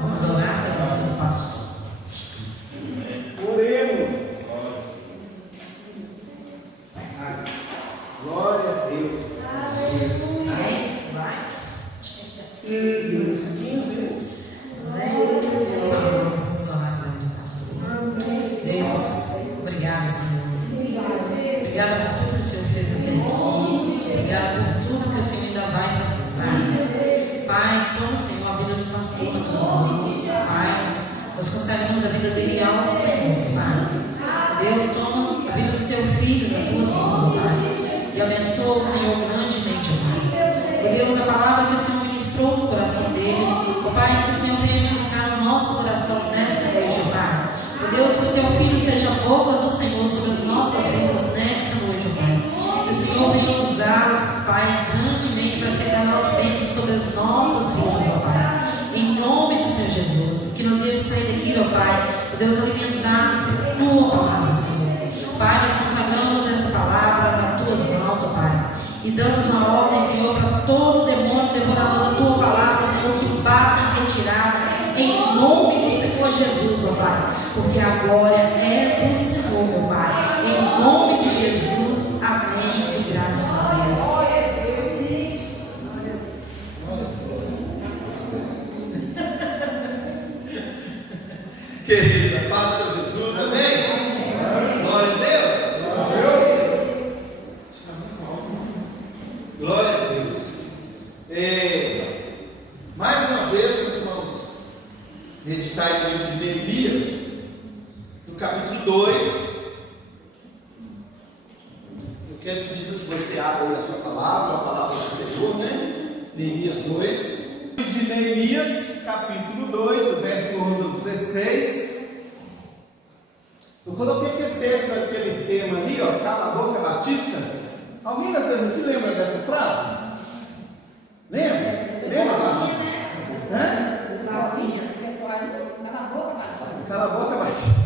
Vamos orar pela vida do pastor. Oremos. Glória a Deus. Uns 15. Vamos orar pela vida do pastor. Deus, obrigada, Senhor. Obrigada por tudo que o Senhor fez até aqui. Obrigada por tudo que o Senhor ainda vai fazer. Pai, toma, Senhor, a vida do pastor nas tuas mãos. Pai, nós consagramos a vida dele ao Senhor, Pai. Deus, toma a vida do teu filho nas tuas mãos, ó Pai. E abençoa o Senhor grandemente, ó Pai. E Deus, a palavra que o Senhor ministrou no coração dele, ó Pai, que o Senhor venha ministrar no nosso coração nesta noite, ó Pai. Ó Deus, que o teu filho seja a boca do Senhor sobre as nossas vidas nesta noite, ó Pai. Que o Senhor venha usá-los, Pai, grandemente para ser canal de bênção sobre as nossas vidas, ó Pai. Em nome do Senhor Jesus, que nós viemos sair daqui, ó Pai, ó Deus, alimentados por tua palavra, Senhor. Pai, nós consagramos essa palavra nas tuas mãos, ó Pai, e damos uma ordem, Senhor, para todo demônio devorador da tua palavra, Senhor, que bata em retirada, em nome do Senhor Jesus, ó Pai, porque a glória é do Senhor, ó Pai. Em nome de Jesus, amém e graças a Deus. Queridos, a paz do Senhor Jesus, amém? Glória a Deus. Glória a Deus. Mais uma vez, meus irmãos, meditar no livro de Neemias, no capítulo 2. Eu quero pedir que você abra aí a sua palavra, a palavra do Senhor, né? Neemias 2. De Neemias, capítulo 2, do verso 11 ao 16. Eu coloquei aquele texto, aquele tema ali, ó, cala a boca, Batista. Alguém de vocês aqui lembra dessa frase? Lembra? Lembra? Cala a boca, Batista.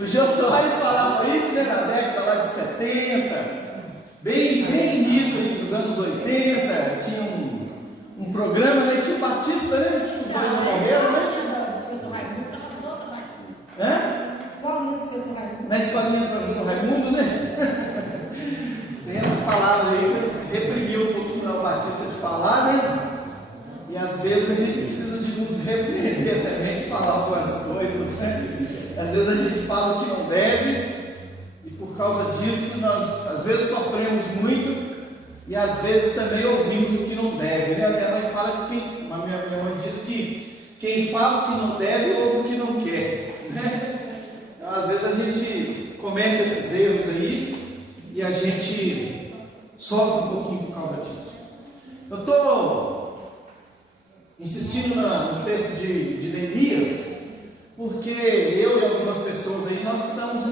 O Jô Soares falava isso, né, na década lá de 70, bem início dos anos 80, tinha um programa, né, tinha o Batista, né, os dois não morreram, né? Na escolinha do professor Raimundo, né? Tem essa palavra aí que reprimiu um pouquinho o Batista de falar, né? E às vezes a gente precisa de nos repreender também, de falar algumas coisas, né? Às vezes a gente fala o que não deve, e por causa disso nós às vezes sofremos muito, e às vezes também ouvimos o que não deve, né? A minha mãe fala que minha mãe diz que quem fala o que não deve ouve o que não quer, né? Então, às vezes a gente comete esses erros aí e a gente sofre um pouquinho por causa disso. Eu estou insistindo no texto de Neemias, porque eu e algumas pessoas aí, nós estamos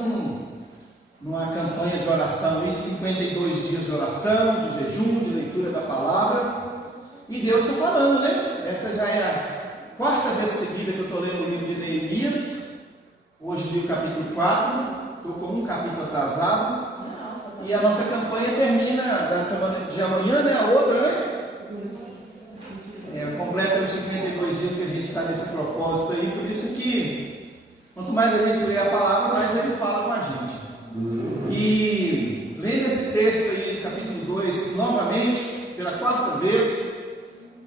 numa campanha de oração aí, de 52 dias de oração, de jejum, de leitura da palavra, e Deus está falando, né? Essa já é a quarta vez seguida que eu estou lendo o livro de Neemias. Hoje li o capítulo 4, estou com um capítulo atrasado, e a nossa campanha termina da semana de amanhã, né? A outra, né? Completa os 52 dias que a gente está nesse propósito aí, por isso que quanto mais a gente lê a palavra, mais ele fala com a gente. E lendo esse texto aí, capítulo 2, novamente, pela quarta vez,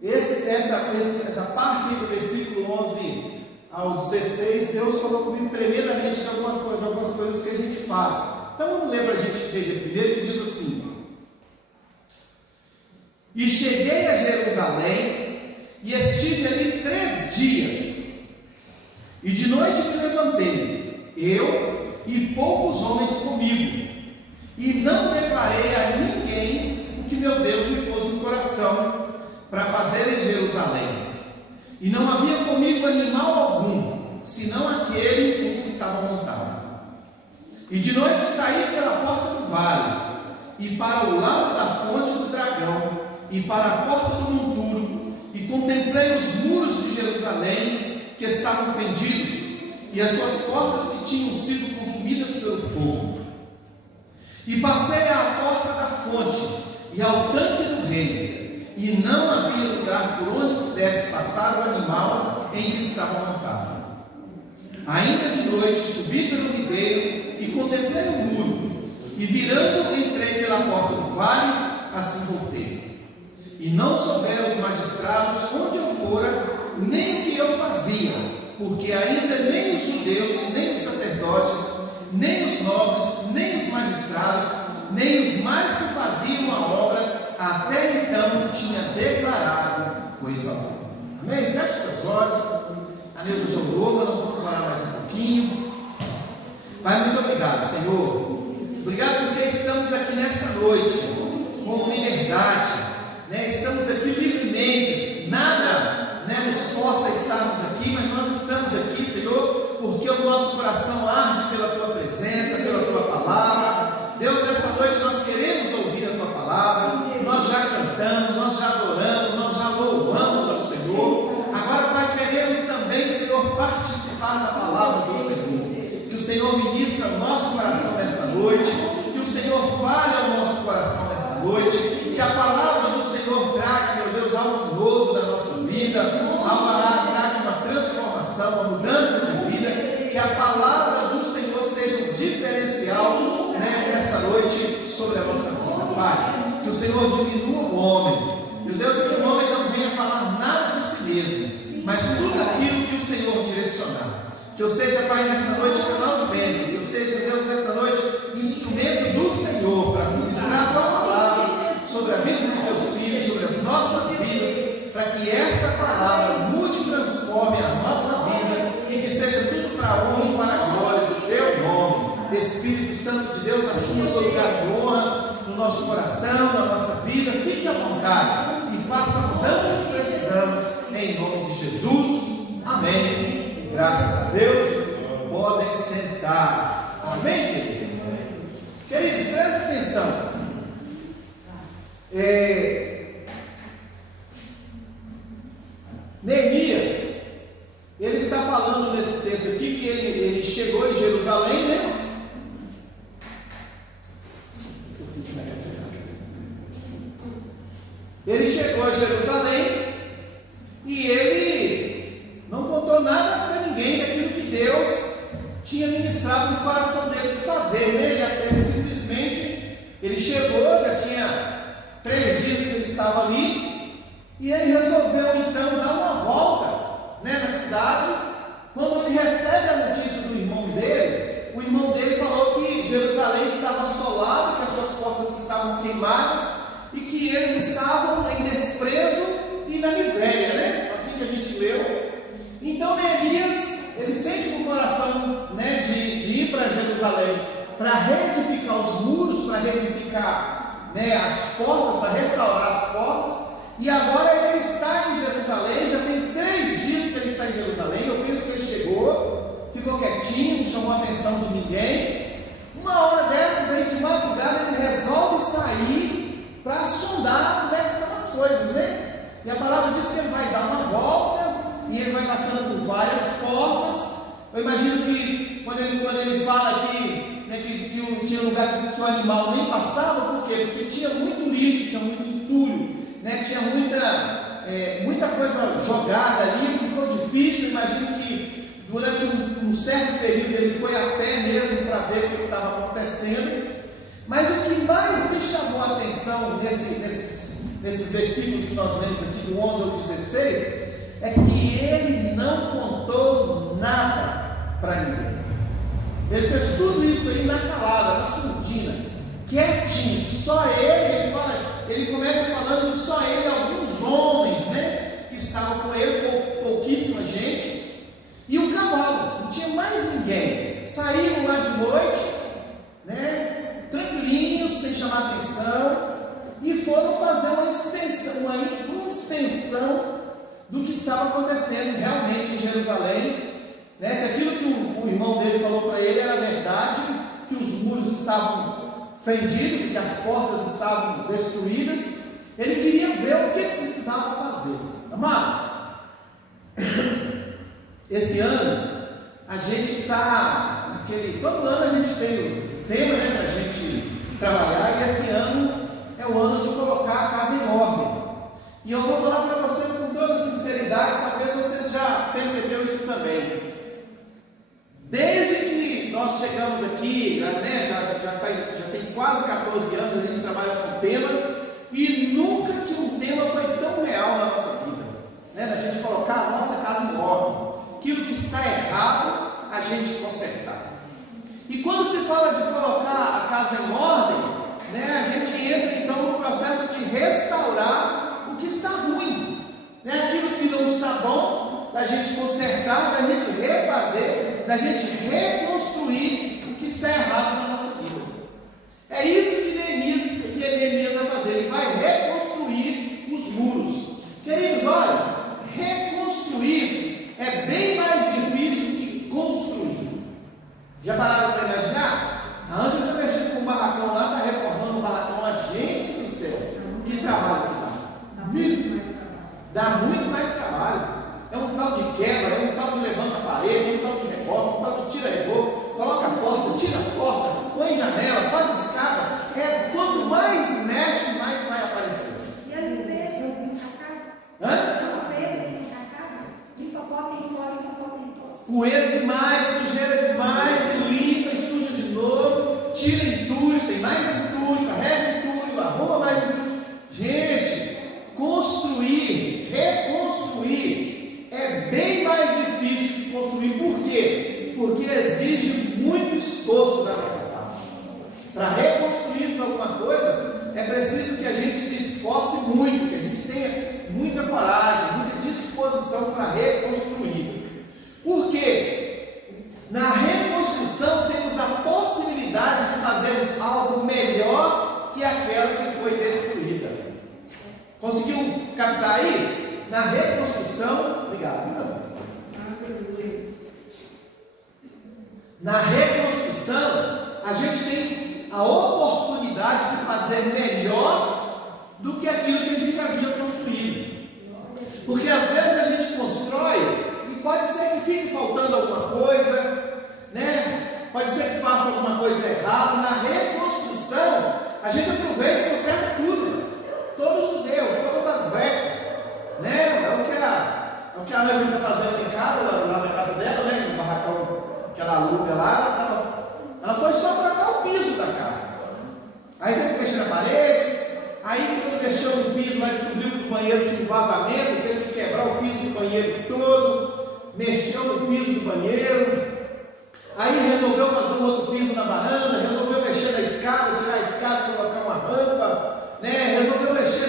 essa parte aí do versículo 11 ao 16, Deus falou comigo tremendamente de algumas coisas que a gente faz. Então vamos ler para a gente ver primeiro, que diz assim: e cheguei a Jerusalém, e estive ali 3 dias, e de noite me levantei, eu e poucos homens comigo, e não declarei a ninguém o que meu Deus me pôs no coração para fazer em Jerusalém. E não havia comigo animal algum, senão aquele em que estava montado. E de noite saí pela porta do vale, e para o lado da fonte do dragão, e para a porta do monturo, e contemplei os muros de Jerusalém, que estavam fendidos, e as suas portas que tinham sido consumidas pelo fogo. E passei à porta da fonte, e ao tanque do rei, e não havia lugar por onde pudesse passar o animal em que estava montado. Ainda de noite subi pelo ribeiro e contemplei o muro, e virando entrei pela porta do vale, assim voltei. E não souberam os magistrados onde eu fora, nem o que eu fazia, porque ainda nem os judeus, nem os sacerdotes, nem os nobres, nem os magistrados, nem os mais que faziam a obra, até então tinha declarado coisa alguma. Amém? Feche seus olhos. A Neuza já orou, mas nós vamos orar mais um pouquinho. Pai, muito obrigado, Senhor. Obrigado porque estamos aqui nesta noite com liberdade, né? Estamos aqui livremente, nada, né, nos força a estarmos aqui, mas nós estamos aqui, Senhor, porque o nosso coração arde pela Tua presença, pela Tua palavra. Deus, nessa noite nós queremos ouvir a Tua palavra, nós já cantamos, nós já adoramos, nós já louvamos ao Senhor. Agora, Pai, queremos também, Senhor, participar da palavra do Senhor. Que o Senhor ministre ao nosso coração nesta noite, que o Senhor fale ao nosso coração nesta noite, que a palavra do Senhor traga, meu Deus, algo novo na nossa vida, traga uma transformação, uma mudança de vida, que a palavra do Senhor seja um diferencial, né, nesta noite sobre a nossa vida, Pai. Que o Senhor diminua o homem, meu Deus, que o homem não venha falar nada de si mesmo, mas tudo aquilo que o Senhor direcionar. Que eu seja, Pai, nesta noite canal de bênção, que eu seja, Deus, nesta noite instrumento do Senhor para ministrar a Tua palavra sobre a vida dos Teus filhos, sobre as nossas vidas, para que esta palavra mude e transforme a nossa vida e que seja tudo para a honra e para a glória do Teu nome. Espírito Santo de Deus, assuma o seu lugar de honra no nosso coração, na nossa vida. Fique à vontade e faça a mudança que precisamos, em nome de Jesus. Amém. Graças a Deus, podem sentar. Amém, queridos? Queridos, prestem atenção. Neemias, ele está falando nesse texto aqui que ele chegou em Jerusalém, né? Ele chegou a Jerusalém e ele não contou nada para ninguém daquilo que Deus tinha ministrado no coração dele de fazer, né? Ele simplesmente, ele chegou, já tinha 3 dias que ele estava ali, e ele resolveu então dar uma volta, né, na cidade. Quando ele recebe a notícia do irmão dele, o irmão dele falou que Jerusalém estava assolada, que as suas portas estavam queimadas, e que eles estavam em desprezo e na miséria, né? Assim que a gente leu. Então Neemias, ele sente no coração, né, de ir para Jerusalém, para reedificar os muros, para reedificar, né, as portas, para restaurar as portas. E agora ele está em Jerusalém, já tem 3 dias que ele está em Jerusalém. Eu penso que ele chegou, ficou quietinho, não chamou a atenção de ninguém. Uma hora dessas aí, de madrugada, ele resolve sair para sondar como é que estão as coisas, né? E a palavra diz que ele vai dar uma volta, e ele vai passando por várias portas. Eu imagino que quando ele fala aqui, né, que tinha lugar que o animal nem passava, por quê? Porque tinha muito lixo, tinha muito entulho, né, tinha muita coisa jogada ali, ficou difícil. Eu imagino que durante um certo período ele foi a pé mesmo para ver o que estava acontecendo. Mas o que mais me chamou a atenção nesses versículos que nós lemos aqui, do 11 ao 16, é que ele não contou nada para ninguém. Ele fez tudo isso aí na calada, na surdina, quietinho, só ele. Ele começa falando que só ele, alguns homens, né, que estavam com ele, pouquíssima gente, e o cavalo, não tinha mais ninguém. Saíram lá de noite, né, tranquilinhos, sem chamar atenção, e foram fazer uma inspeção do que estava acontecendo realmente em Jerusalém, né? Se aquilo que o irmão dele falou para ele era verdade, que os muros estavam fendidos, que as portas estavam destruídas, ele queria ver o que precisava fazer. Amados, esse ano a gente está todo ano a gente tem o tema, né, para a gente trabalhar, e esse ano é o ano de colocar a casa em ordem. realidade, talvez vocês já perceberam isso também. Desde que nós chegamos aqui, né, já tem quase 14 anos, a gente trabalha com tema, e nunca que um tema foi tão real na nossa vida, né, da gente colocar a nossa casa em ordem, aquilo que está errado, a gente consertar. E quando se fala de colocar a casa em ordem, né, a gente entra então no processo de restaurar o que está ruim, né, aquilo que não está bom, da gente consertar, da gente refazer, da gente reconstruir o que está errado na nossa vida. É isso que Neemias vai fazer, ele vai reconstruir os muros. Queridos, olha, reconstruir é bem mais difícil que construir. Já pararam para imaginar? A Ângela está mexendo com o barracão lá, está reformando o barracão lá, gente do céu, que trabalho que dá. Dá muito mais trabalho. É um tal de quebra, é um tal de levanta a parede, é um tal de reboca, um tal de tira reboco, coloca a porta, tira a porta, põe janela, faz escada. Quanto mais mexe, mais vai aparecer. E a limpeza, limpa a casa? A limpeza, limpa a casa? Limpa a porta, limpa a porta. Poeira demais, sujeira demais, e limpa e suja de novo, tira entulho, tem mais entulho, carrega entulho, arruma mais entulho. Gente, construir, reconstruir é bem mais difícil que construir. Por quê? Porque exige muito esforço da nossa parte. Para reconstruirmos alguma coisa, é preciso que a gente se esforce muito, que a gente tenha muita coragem, muita disposição para reconstruir. Por quê? Na reconstrução temos a possibilidade de fazermos algo melhor que aquela que foi destruída. Conseguiu captar aí? Na reconstrução, obrigado, meu filho. Na reconstrução, a gente tem a oportunidade de fazer melhor do que aquilo que a gente havia construído. Porque às vezes a gente constrói e pode ser que fique faltando alguma coisa, né? Pode ser que faça alguma coisa errada. Na reconstrução, a gente aproveita e conserta tudo. Todos os erros, todas as brechas, né? É o que a Ângela está fazendo em casa, lá na casa dela, né? No barracão que ela aluga lá, ela foi só trocar o piso da casa. Aí teve que mexer na parede. Aí quando mexeu no piso, ela descobriu que o banheiro tinha um vazamento, teve que quebrar o piso do banheiro todo, mexeu no piso do banheiro. Aí resolveu fazer um outro piso na varanda, resolveu mexer na escada, tirar a escada, colocar uma rampa. Né, resolveu mexer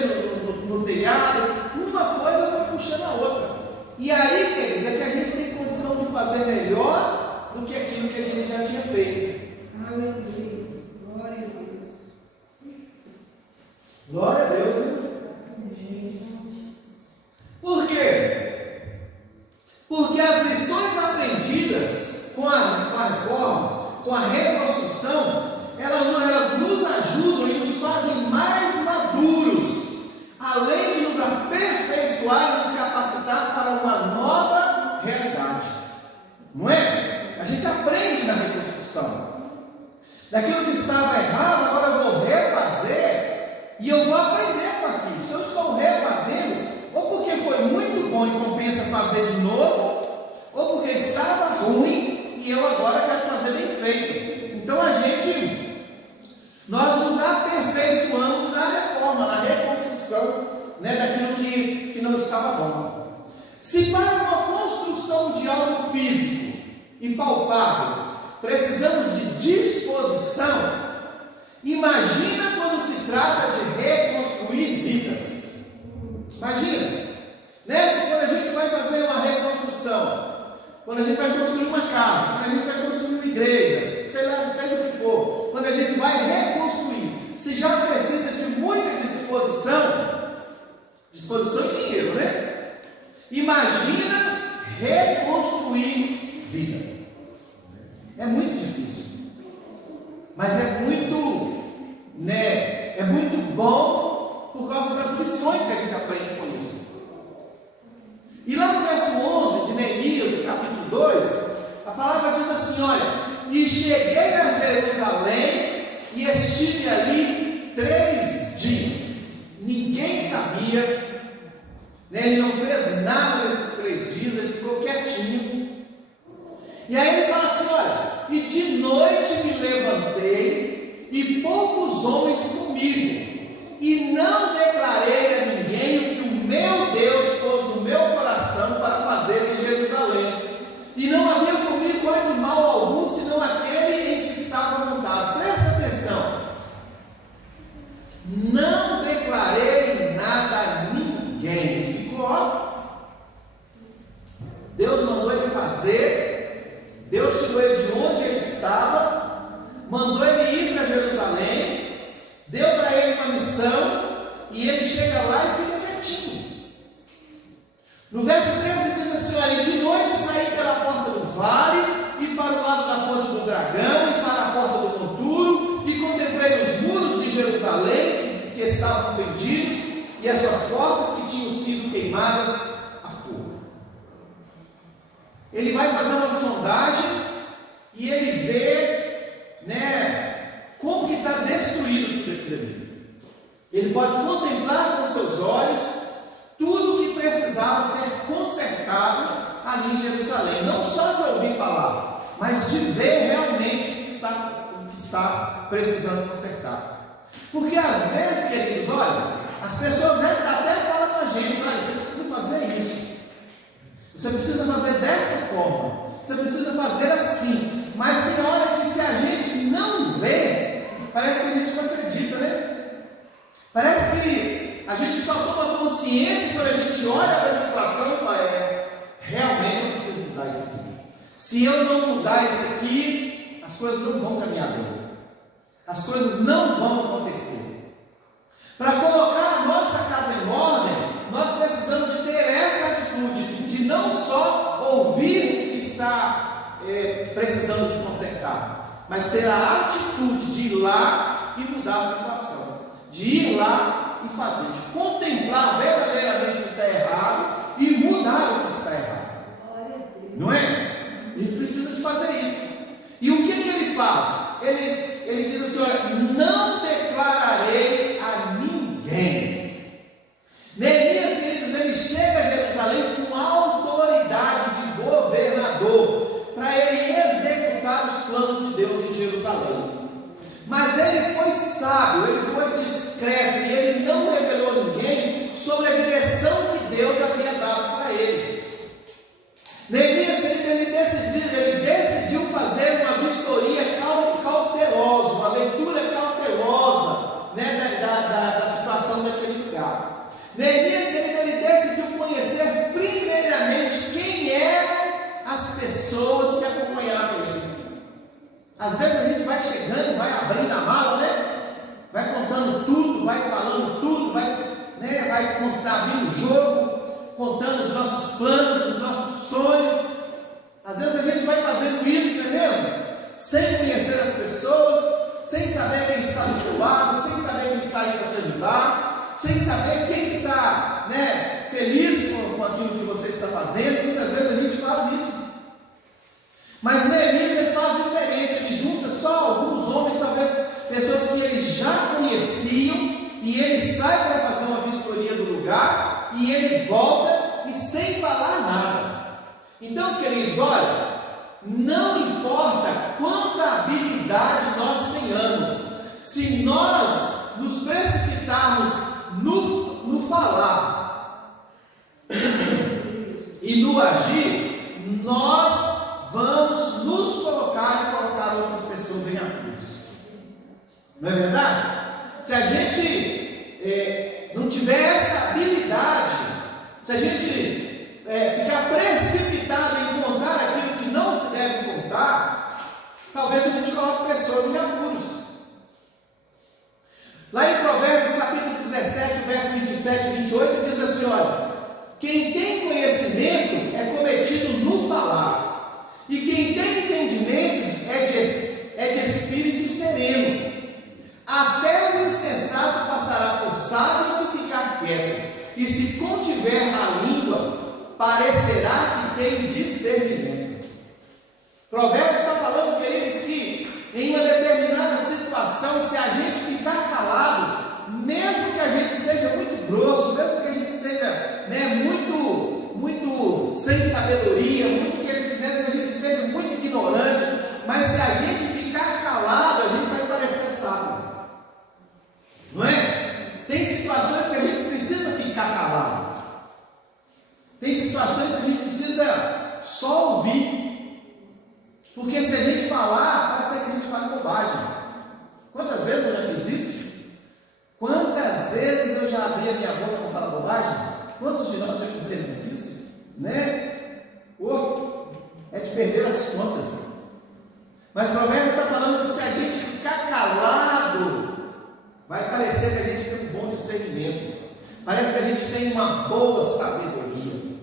no telhado, uma coisa vai puxando a outra. E aí, queridos, é que a gente tem condição de fazer melhor do que aquilo que a gente já tinha feito. Aleluia, glória a Deus. Glória a Deus, né? Por quê? Porque as lições aprendidas com a reforma, com a reconstrução, elas nos ajudam e nos fazem mais maduros, além de nos aperfeiçoar e nos capacitar para uma nova realidade. Não é? A gente aprende na reconstrução. Daquilo que estava errado, agora eu vou refazer e eu vou aprender com aquilo. Se eu estou refazendo, ou porque foi muito bom e compensa fazer de novo, ou porque estava ruim e eu agora quero fazer bem feito. Então nós nos aperfeiçoamos na reforma, na reconstrução, né, daquilo que não estava bom. Se para uma construção de algo físico e palpável precisamos de disposição, imagina quando se trata de reconstruir vidas. Imagina, né? Quando a gente vai fazer uma reconstrução, quando a gente vai construir uma casa, quando a gente vai construir uma igreja, sei lá, seja o que for, quando a gente vai reconstruir, se já precisa de muita disposição e dinheiro, né? Imagina reconstruir vida. É muito difícil, mas é muito, né? É muito bom por causa das lições que a gente aprende com isso. E lá no verso 11 de Neemias, capítulo 2, a palavra diz assim: olha, e cheguei a Jerusalém e estive ali 3 dias. Ninguém sabia Ele não fez nada nesses 3 dias, ele ficou quietinho. E aí ele fala assim: olha, e de noite me levantei, e poucos homens comigo, e não declarei a ninguém o que o meu Deus pôs no meu coração para fazer em Jerusalém. E não havia comigo animal algum, senão aquele em que estava montado. Presta atenção. Não declarei nada a ninguém. Ficou, ó. Deus mandou ele fazer. Deus tirou ele de onde ele estava, mandou ele ir para Jerusalém, deu para ele uma missão, e ele chega lá e fica quietinho. No verso 13 diz assim: olha, de noite saí pela porta do vale, e para o lado da fonte do dragão, e para a porta do monturo, e contemplei os muros de Jerusalém, que estavam fendidos, e as suas portas que tinham sido queimadas a fogo. Ele vai fazer uma sondagem, e ele vê, como que está destruído tudo aquilo ali. Ele pode contemplar com seus olhos tudo que precisava ser consertado ali em Jerusalém, não só de ouvir falar, mas de ver realmente o que está precisando consertar. Porque às vezes, queridos, olha, as pessoas até falam com a gente: olha, você precisa fazer isso, você precisa fazer dessa forma, você precisa fazer assim. Mas tem hora que, se a gente não vê, parece que a gente não acredita, né? Parece que a gente só toma consciência quando a gente olha para a situação e fala: realmente eu preciso mudar isso aqui. Se eu não mudar isso aqui, as coisas não vão caminhar bem, as coisas não vão acontecer. Para colocar a nossa casa em ordem, nós precisamos de ter essa atitude de não só ouvir o que está precisando de consertar, mas ter a atitude de ir lá e mudar a situação, de ir lá e fazer, de contemplar verdadeiramente o que está errado e mudar o que está errado. Não é? A gente precisa de fazer isso. E o que ele faz? Ele diz assim: olha, não declararei a ninguém. Neemias, queridos, ele chega a Jerusalém com a autoridade de governador para ele executar os planos de Deus em Jerusalém. Mas ele foi sábio, ele foi discreto, e ele não revelou a ninguém sobre a direção que Deus havia dado para ele. Neemias, ele decidiu fazer uma vistoria cautelosa, uma leitura cautelosa, da situação daquele lugar. Neemias, ele decidiu conhecer primeiramente quem eram as pessoas que acompanhavam ele. Às vezes a gente vai chegando, vai abrindo a mala, vai contando tudo, vai falando tudo, vai abrindo o jogo, contando os nossos planos, os nossos sonhos. Às vezes a gente vai fazendo isso, não é mesmo? Sem conhecer as pessoas, sem saber quem está do seu lado, sem saber quem está ali para te ajudar, sem saber quem está feliz com aquilo que você está fazendo. Muitas vezes a gente faz isso. Mas Neemias, ele faz diferente, ele junta só alguns homens, talvez pessoas que ele já conheciam, e ele sai para fazer uma vistoria do lugar, e ele volta e sem falar nada. Então, queridos, olha, não importa quanta habilidade nós tenhamos, se nós nos precipitarmos no falar e no agir, nós vamos nos colocar e colocar outras pessoas em apuros. Não é verdade? Se a gente não tiver essa habilidade, se a gente ficar precipitado em contar aquilo que não se deve contar, talvez a gente coloque pessoas em apuros. Lá em Provérbios capítulo 17, verso 27 e 28, diz assim: olha, quem tem conhecimento é cometido no falar, e quem tem entendimento é de espírito sereno. Até o insensato passará por sábio se ficar quieto, e se contiver na língua, parecerá que tem discernimento. Provérbios está falando, queridos, que em uma determinada situação, se a gente ficar calado, mesmo que a gente seja muito grosso, mesmo que a gente seja sabedoria, muito que a gente seja muito ignorante, mas se a gente ficar calado, a gente vai parecer sábio. Não é? Tem situações que a gente precisa ficar calado. Tem situações que a gente precisa só ouvir. Porque se a gente falar, pode ser que a gente fale bobagem. Quantas vezes eu já fiz isso? Quantas vezes eu já abri a minha boca para falar bobagem? Quantos de nós já fizemos isso? Né? É de perder as contas. Mas o Provérbio está falando que se a gente ficar calado, vai parecer que a gente tem um bom discernimento. Parece que a gente tem uma boa sabedoria.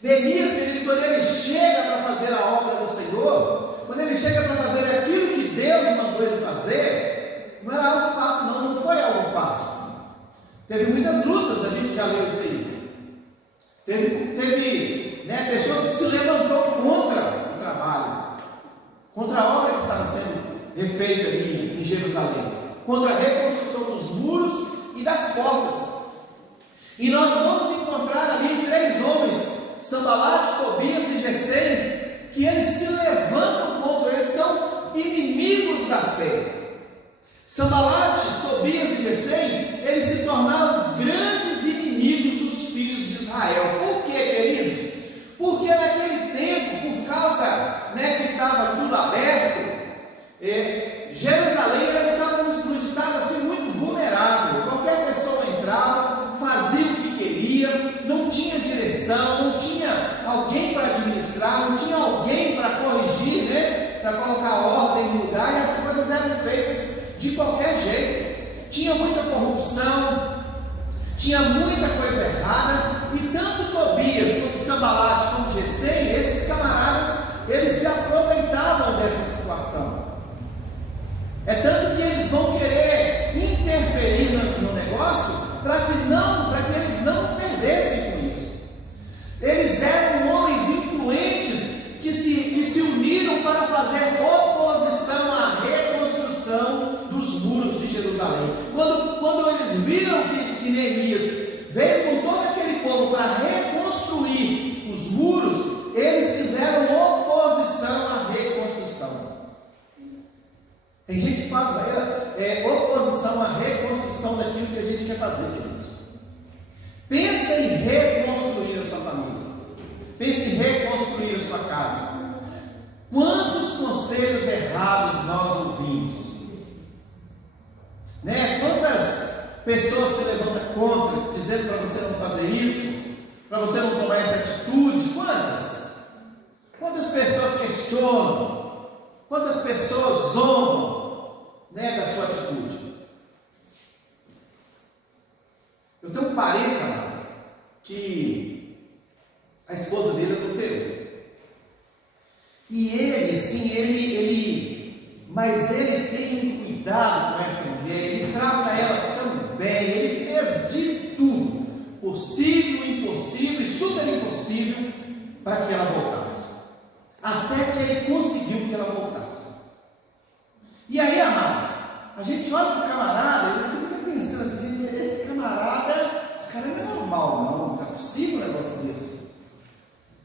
Neemias, querido, quando ele chega para fazer a obra do Senhor, quando ele chega para fazer aquilo que Deus mandou ele fazer, não era algo fácil, não foi algo fácil. Teve muitas lutas, a gente já leu isso aí. Teve pessoas que se levantou contra o trabalho, contra a obra que estava sendo refeita ali em Jerusalém, contra a reconstrução dos muros e das portas. E nós vamos encontrar ali 3 homens, Sanbalate, Tobias e Gesem, que eles se levantam contra, eles são inimigos da fé. Sanbalate, Tobias e Gesem, eles se tornaram grandes inimigos dos filhos de Israel. Por quê, queridos? Porque naquele tempo, por causa que estava tudo aberto, Jerusalém estava num estado assim muito vulnerável. Qualquer pessoa entrava, fazia o que queria, não tinha direção, não tinha alguém para administrar, não tinha alguém para corrigir, para colocar ordem no lugar, e as coisas eram feitas de qualquer jeito. Tinha muita corrupção, tinha muita coisa errada, e tanto Tobias quanto Sanbalate como Gesem, esses camaradas, eles se aproveitavam dessa situação. É tanto que eles vão querer interferir no negócio para que eles não perdessem com isso. Eles eram homens influentes que se uniram para fazer oposição à reconstrução dos muros de Jerusalém. Quando eles viram que Neemias veio com todo aquele povo para reconstruir os muros, eles fizeram oposição à reconstrução. Tem gente que faz oposição à reconstrução daquilo que a gente quer fazer, queridos. Pensa em reconstruir a sua família. Pense em reconstruir a sua casa. Quantos conselhos errados nós ouvimos? Quantas pessoas se levantam contra, dizendo para você não fazer isso, para você não tomar essa atitude? Quantas? Quantas pessoas questionam? Quantas pessoas zombam da sua atitude? Eu tenho um parente, amado, que a esposa dele adulterou. E mas ele tem um cuidado com essa mulher, ele trata ela tão bem, ele fez de tudo, possível, impossível e super impossível, para que ela voltasse. Até que ele conseguiu que ela voltasse. E aí, amados, a gente olha para o camarada e você fica pensando assim, esse cara não é normal, não é possível um negócio desse.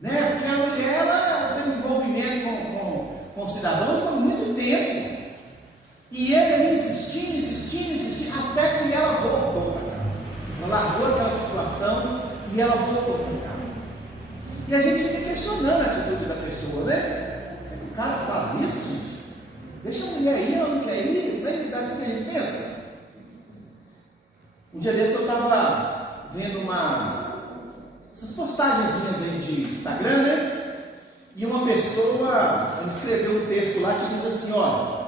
Porque a mulher, ela tem um envolvimento com o cidadão foi muito tempo. E ele ali insistindo, até que ela voltou para casa. Ela largou aquela situação e ela voltou para casa. E a gente fica questionando a atitude da pessoa, O cara faz isso, gente? Deixa a mulher ir, ela não quer ir? É assim que a gente pensa. Um dia desse eu estava vendo essas postagenzinhas aí de Instagram, E uma pessoa escreveu um texto lá que diz assim, olha,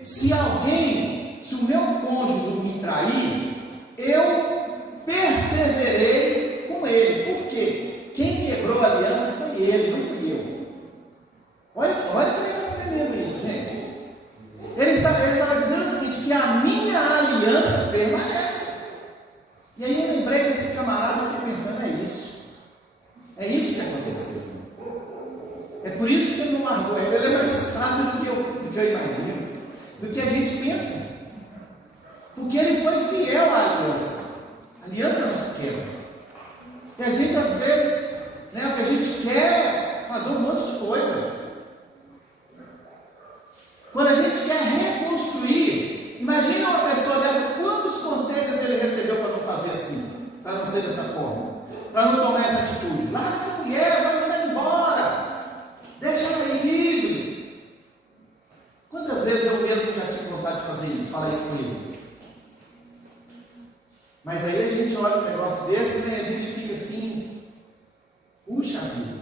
se o meu cônjuge me trair, eu perseverei com ele. Por quê? Quem quebrou a aliança foi ele, não fui eu. Olha que ele está escrevendo isso, gente. Ele estava dizendo o seguinte, que a minha aliança permanece. E aí eu lembrei desse camarada e fiquei pensando, é isso. É isso que aconteceu. É por isso que ele não largou ela. Ele é mais sábio do que eu imagino, do que a gente pensa. Porque ele foi fiel a gente às vezes, né, o que a gente quer fazer um monte de coisa. Quando a gente quer reconstruir, imagina uma pessoa dessa, quantos conselhos ele recebeu para não fazer assim, para não ser dessa forma, para não tomar essa atitude. Larga essa mulher, vai mandar embora, deixa ela ir livre. Quantas vezes eu mesmo já tive vontade de fazer isso, falar isso com ele? Mas aí a gente olha um negócio desse, né, e a gente fica assim, puxa vida,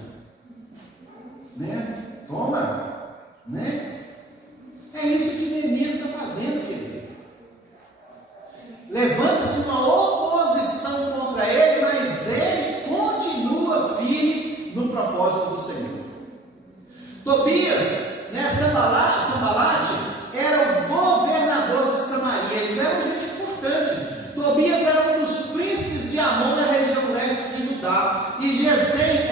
né? Toma, né? É isso que Neemias está fazendo, querido. Levanta-se uma oposição contra ele, mas ele continua firme no propósito do Senhor. Tobias, né, Sanbalate, era o governador de Samaria. Eles eram gente importante. Tobias era um dos príncipes de Amon na região leste de Judá. E Gesem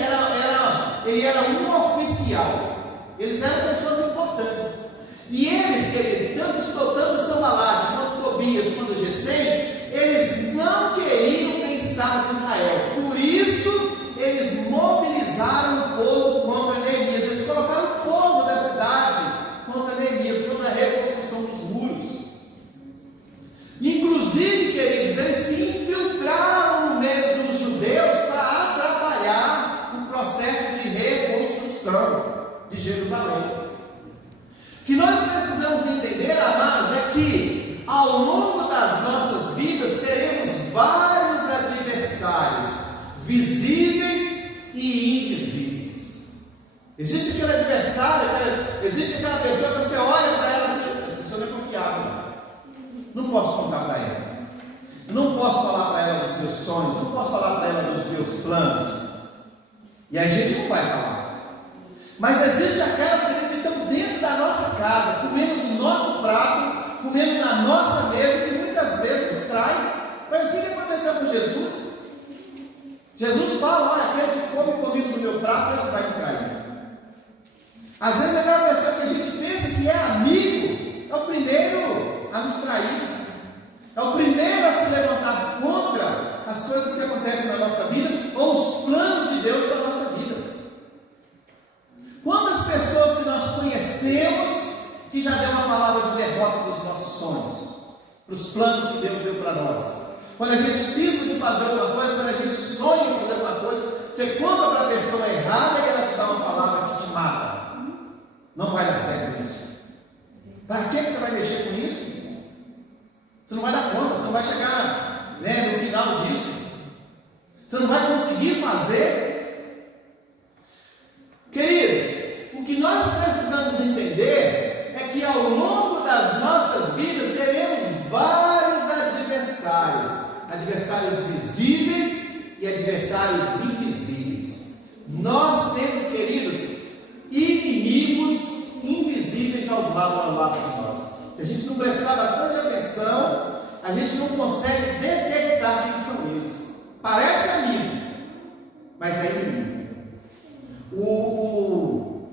ele era um oficial. Eles eram pessoas importantes. E eles, querido, tanto Sanbalate quanto Tobias, quanto Gesem, eles não queriam o bem-estar de Israel. Por isso, eles mobilizaram o povo contra Neemias. Eles colocaram o povo da cidade contra Neemias, contra a reconstrução dos muros. Inclusive, queridos, eles se infiltraram no meio dos judeus para atrapalhar o processo de reconstrução de Jerusalém. O que nós precisamos entender, amados, é que ao longo das nossas vidas teremos vários adversários, visíveis e invisíveis. Existe aquele adversário, existe aquela pessoa que você olha para ela e diz, essa pessoa não é confiável. Não posso contar para ela. Não posso falar para ela dos meus sonhos, não posso falar para ela dos meus planos. E a gente não vai falar. Mas existe aquelas que estão dentro da nossa casa, comendo do nosso prato, comendo na nossa mesa, que muitas vezes nos trai. Foi assim que aconteceu com Jesus. Jesus fala, olha, aquele que come comigo do meu prato, esse vai me trair. Às vezes aquela pessoa que a gente pensa que é amigo, é o primeiro a nos trair. É o primeiro a se levantar contra as coisas que acontecem na nossa vida, ou os planos de Deus para a nossa vida. Quantas pessoas que nós conhecemos que já deu uma palavra de derrota para os nossos sonhos, para os planos que Deus deu para nós? Quando a gente precisa de fazer alguma coisa, quando a gente sonha em fazer alguma coisa, você conta para a pessoa errada e ela te dá uma palavra que te mata. Não vai dar certo isso. Para que você vai mexer com isso? Você não vai dar conta, você não vai chegar, né, no final disso. Você não vai conseguir fazer. Queridos, o que nós precisamos entender é que ao longo das nossas vidas teremos vários adversários, adversários visíveis e adversários invisíveis. Nós temos, queridos, inimigos invisíveis ao lado de nós. Se a gente não prestar bastante atenção, a gente não consegue detectar quem são eles. Parece amigo, mas é inimigo. O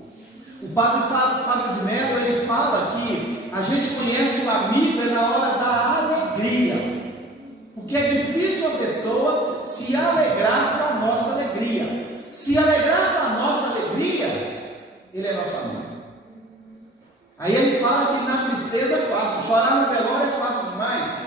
padre Fábio de Mello, ele fala que a gente conhece o amigo na hora da alegria, porque é difícil a pessoa se alegrar com a nossa alegria. Se alegrar com a nossa alegria, ele é nosso amigo. Aí ele fala que na tristeza é fácil, chorar no velório é fácil demais.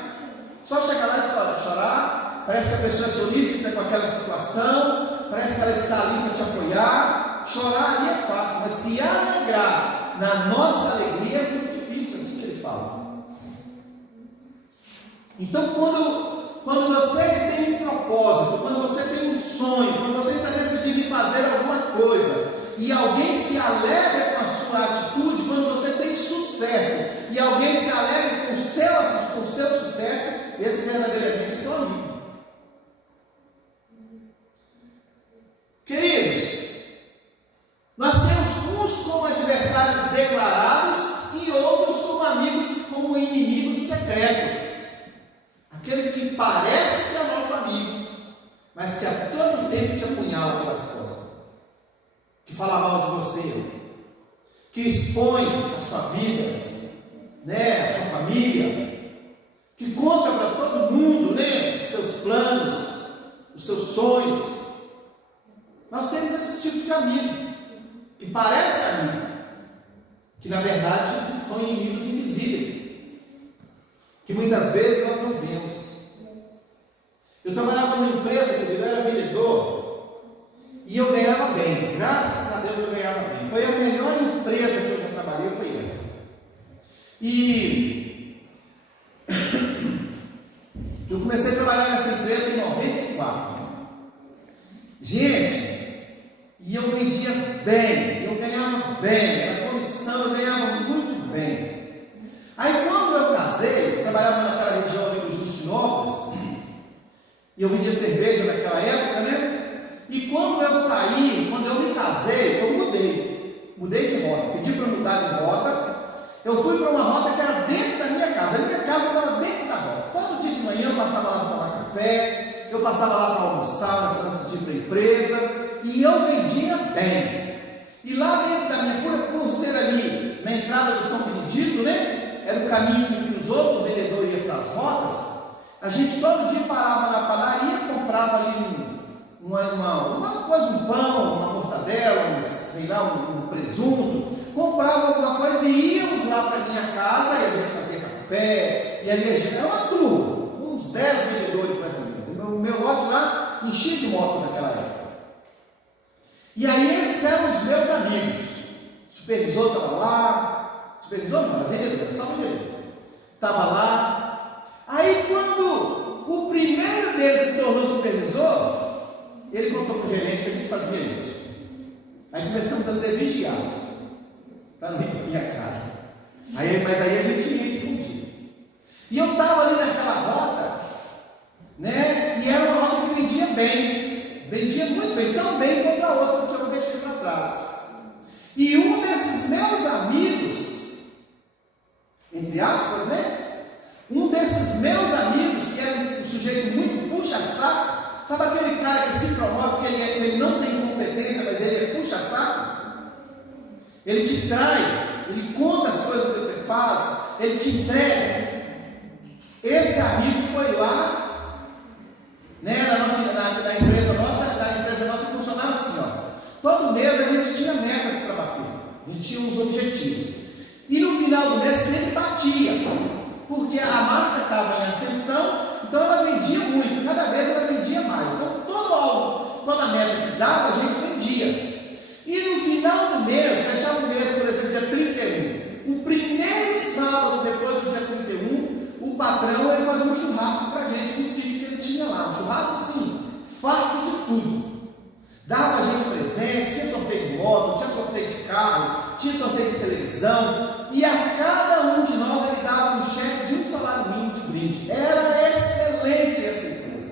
Só chegar lá e chorar, parece que a pessoa é solícita com aquela situação, parece que ela está ali para te apoiar. Chorar ali é fácil, mas se alegrar na nossa alegria é muito difícil, assim que ele fala. Então, quando você tem um propósito, quando você tem um sonho, quando você está decidido em fazer alguma coisa, e alguém se alegra com a sua atitude, quando você tem sucesso, e alguém se alegra com o seu sucesso, esse verdadeiramente é seu amigo. Queridos, nós temos uns como adversários declarados e outros como amigos, como inimigos secretos. Aquele que parece que é nosso amigo, mas que a todo tempo te apunhala pelas costas, que fala mal de você, que expõe a sua vida, né, a sua família, que conta para todo mundo, né, os seus planos, os seus sonhos. de amigo, que parece amigo, que na verdade são inimigos invisíveis, que muitas vezes nós não vemos. Eu trabalhava numa empresa, querido, eu era vendedor, e eu ganhava bem, graças a Deus eu ganhava bem. Foi a melhor empresa que eu já trabalhei, foi essa. E eu comecei a trabalhar nessa empresa em 94. Gente, e eu vendia bem, eu ganhava bem, era comissão, eu ganhava muito bem. Aí quando eu casei, eu trabalhava naquela região ali do Justinópolis, e eu vendia cerveja naquela época, né? E quando eu saí, quando eu me casei, eu mudei de rota, pedi para mudar de rota. Eu fui para uma rota que era dentro da minha casa, a minha casa estava dentro da rota. Todo dia de manhã eu passava lá para tomar café, eu passava lá para almoçar antes de ir para a empresa, e eu vendia bem. E lá dentro da minha, por ser ali na entrada do São Benedito, né? Era o caminho que os outros vendedores iam para as rotas. A gente todo dia parava na padaria, comprava ali uma coisa, um pão, uma mortadela, um presunto, comprava alguma coisa e íamos lá para a minha casa, e a gente fazia café, e ali a gente, era uma turma, uns 10 vendedores mais ou menos. O meu lote lá enchia de moto naquela época. E aí esses eram os meus amigos. O supervisor estava lá, supervisor não, era vendedor, era só vendedor. Estava lá. Aí quando o primeiro deles se tornou supervisor, ele contou para o gerente que a gente fazia isso. Aí começamos a ser vigiados, para não ir para a minha casa. Mas aí a gente ia escondido. E eu estava ali naquela rota, né? E era uma rota que vendia bem, vendia muito bem, tão bem como a outra que eu deixei para trás. E um desses meus amigos, entre aspas, né? Um desses meus amigos, que era um sujeito muito puxa-saco, sabe aquele cara que se promove porque ele não tem competência, mas ele é puxa-saco? Ele te trai, ele conta as coisas que você faz, ele te entrega. Esse amigo foi lá, né, na empresa nossa funcionava assim, ó. Todo mês a gente tinha metas para bater, a gente tinha uns objetivos. E no final do mês sempre batia, porque a marca estava em ascensão, então ela vendia muito, cada vez ela vendia mais. Então toda meta que dava, a gente vendia. E no final do mês, fechava o mês, por exemplo, dia 31. O primeiro sábado, depois do dia 31, o patrão ele fazia um churrasco para a gente no sítio que ele tinha lá. Um churrasco assim, farto de tudo. Dava a gente presentes, tinha sorteio de moto, tinha sorteio de carro, tinha sorteio de televisão, e a cada um de nós ele dava um cheque de um salário mínimo de brinde. Era excelente essa empresa,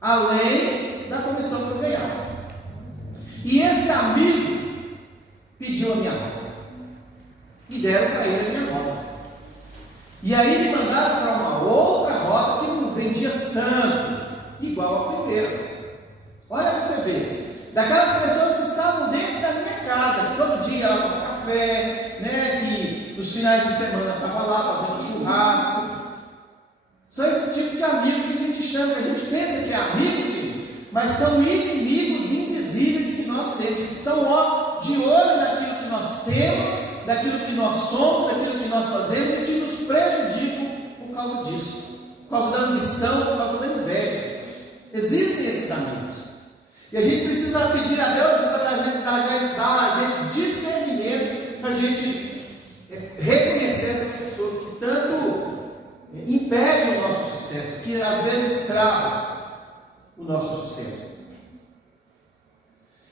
além da comissão que eu ganhava. E esse amigo pediu a minha rota, e deram para ele a minha rota. E aí me mandaram para uma outra rota que não vendia tanto, igual a primeira. Olha para você ver, daquelas pessoas que estavam dentro da minha casa, que todo dia ela tomava café, né, que nos finais de semana estava lá fazendo churrasco. São esse tipo de amigo que a gente chama, que a gente pensa que é amigo, mas são inimigos invisíveis que nós temos, que estão de olho naquilo que nós temos, daquilo que nós somos, daquilo que nós fazemos e que nos prejudicam por causa disso, por causa da ambição, por causa da inveja. Existem esses amigos. E a gente precisa pedir a Deus para dar a gente discernimento, para a gente reconhecer essas pessoas que tanto impedem o nosso sucesso, que às vezes travam o nosso sucesso.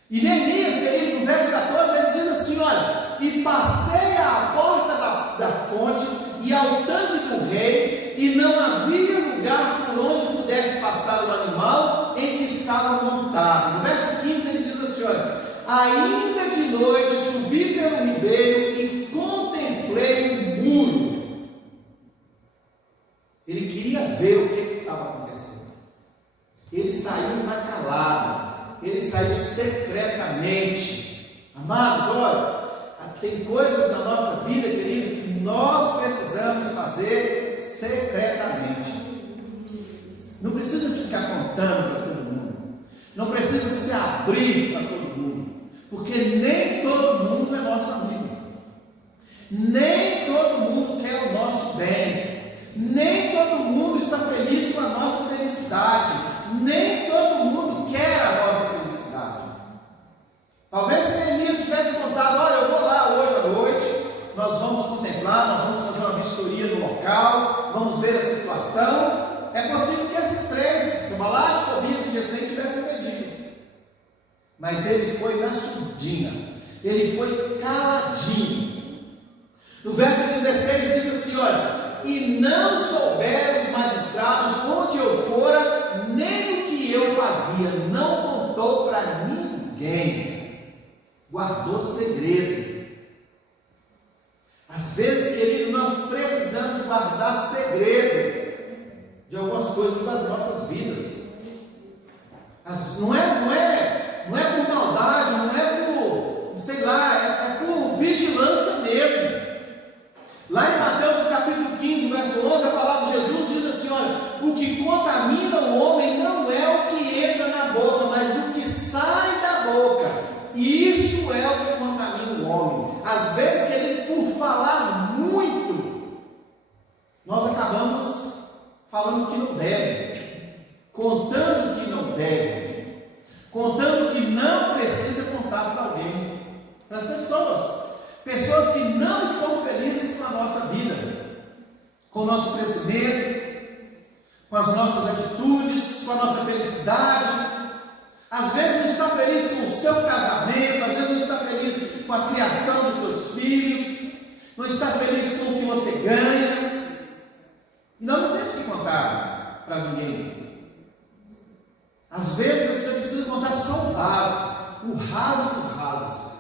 E Neemias, querido, no verso 14, ele diz assim: olha, e passei à porta da fonte e ao tanque do rei, e não havia lugar por onde pudesse passar o animal em que estava montado. No verso 15 ele diz assim: olha, ainda de noite subi pelo ribeiro e contemplei um muro. Ele queria ver o que estava acontecendo. Ele saiu na calada, ele saiu secretamente. Amados, olha, tem coisas na nossa vida, querido, que nós precisamos fazer secretamente. Não precisa ficar contando para todo mundo, não precisa se abrir para todo mundo, Porque nem todo mundo é nosso amigo. Nem todo mundo quer o nosso bem. Nem todo mundo está feliz com a nossa felicidade. Nem todo mundo quer a nossa felicidade. Talvez se Neemias tivesse contado: olha, eu vou lá hoje à noite, nós vamos contemplar, nós vamos fazer uma vistoria no local, vamos ver a situação. É possível que esses três, Sanbalate, Tobias e Gesem, tivessem pedido. Mas ele foi na surdina, ele foi caladinho. No verso 16 diz assim: olha, e não souberam os magistrados onde eu fora, nem o que eu fazia, não contou para ninguém, guardou segredo. Às vezes, querido, nós precisamos guardar segredo de algumas coisas das nossas vidas. Não é por maldade, não é por, sei lá, é por vigilância mesmo. Lá em Mateus, no capítulo 15, verso 11, a palavra de Jesus diz assim: olha, o que contamina o homem não é o que entra na boca, mas o que sai da boca. Isso é o que contamina o homem. Às vezes, querido, por falar muito, nós acabamos falando que não deve, contando que não deve, contando que não precisa contar para alguém, para as pessoas que não estão felizes com a nossa vida, com o nosso crescimento, com as nossas atitudes, com a nossa felicidade. Às vezes não está feliz com o seu casamento, às vezes não está feliz com a criação dos seus filhos, não está feliz com o que você ganha. E nós não temos que contar para ninguém. Às vezes você precisa contar só o básico, o raso dos rasos.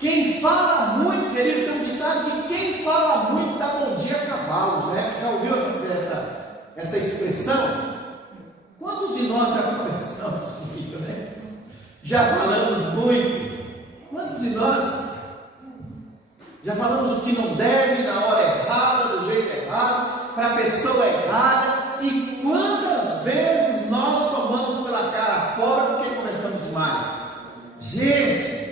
Quem fala muito, querido, tem um ditado que quem fala muito dá bom dia a cavalo. Já ouviu essa expressão? Quantos de nós já conversamos comigo, né? Já falamos muito. Quantos de nós já falamos o que não deve, na hora errada, do jeito errado, para a pessoa errada? E quantas vezes nós tomamos pela cara fora porque conversamos demais? Gente,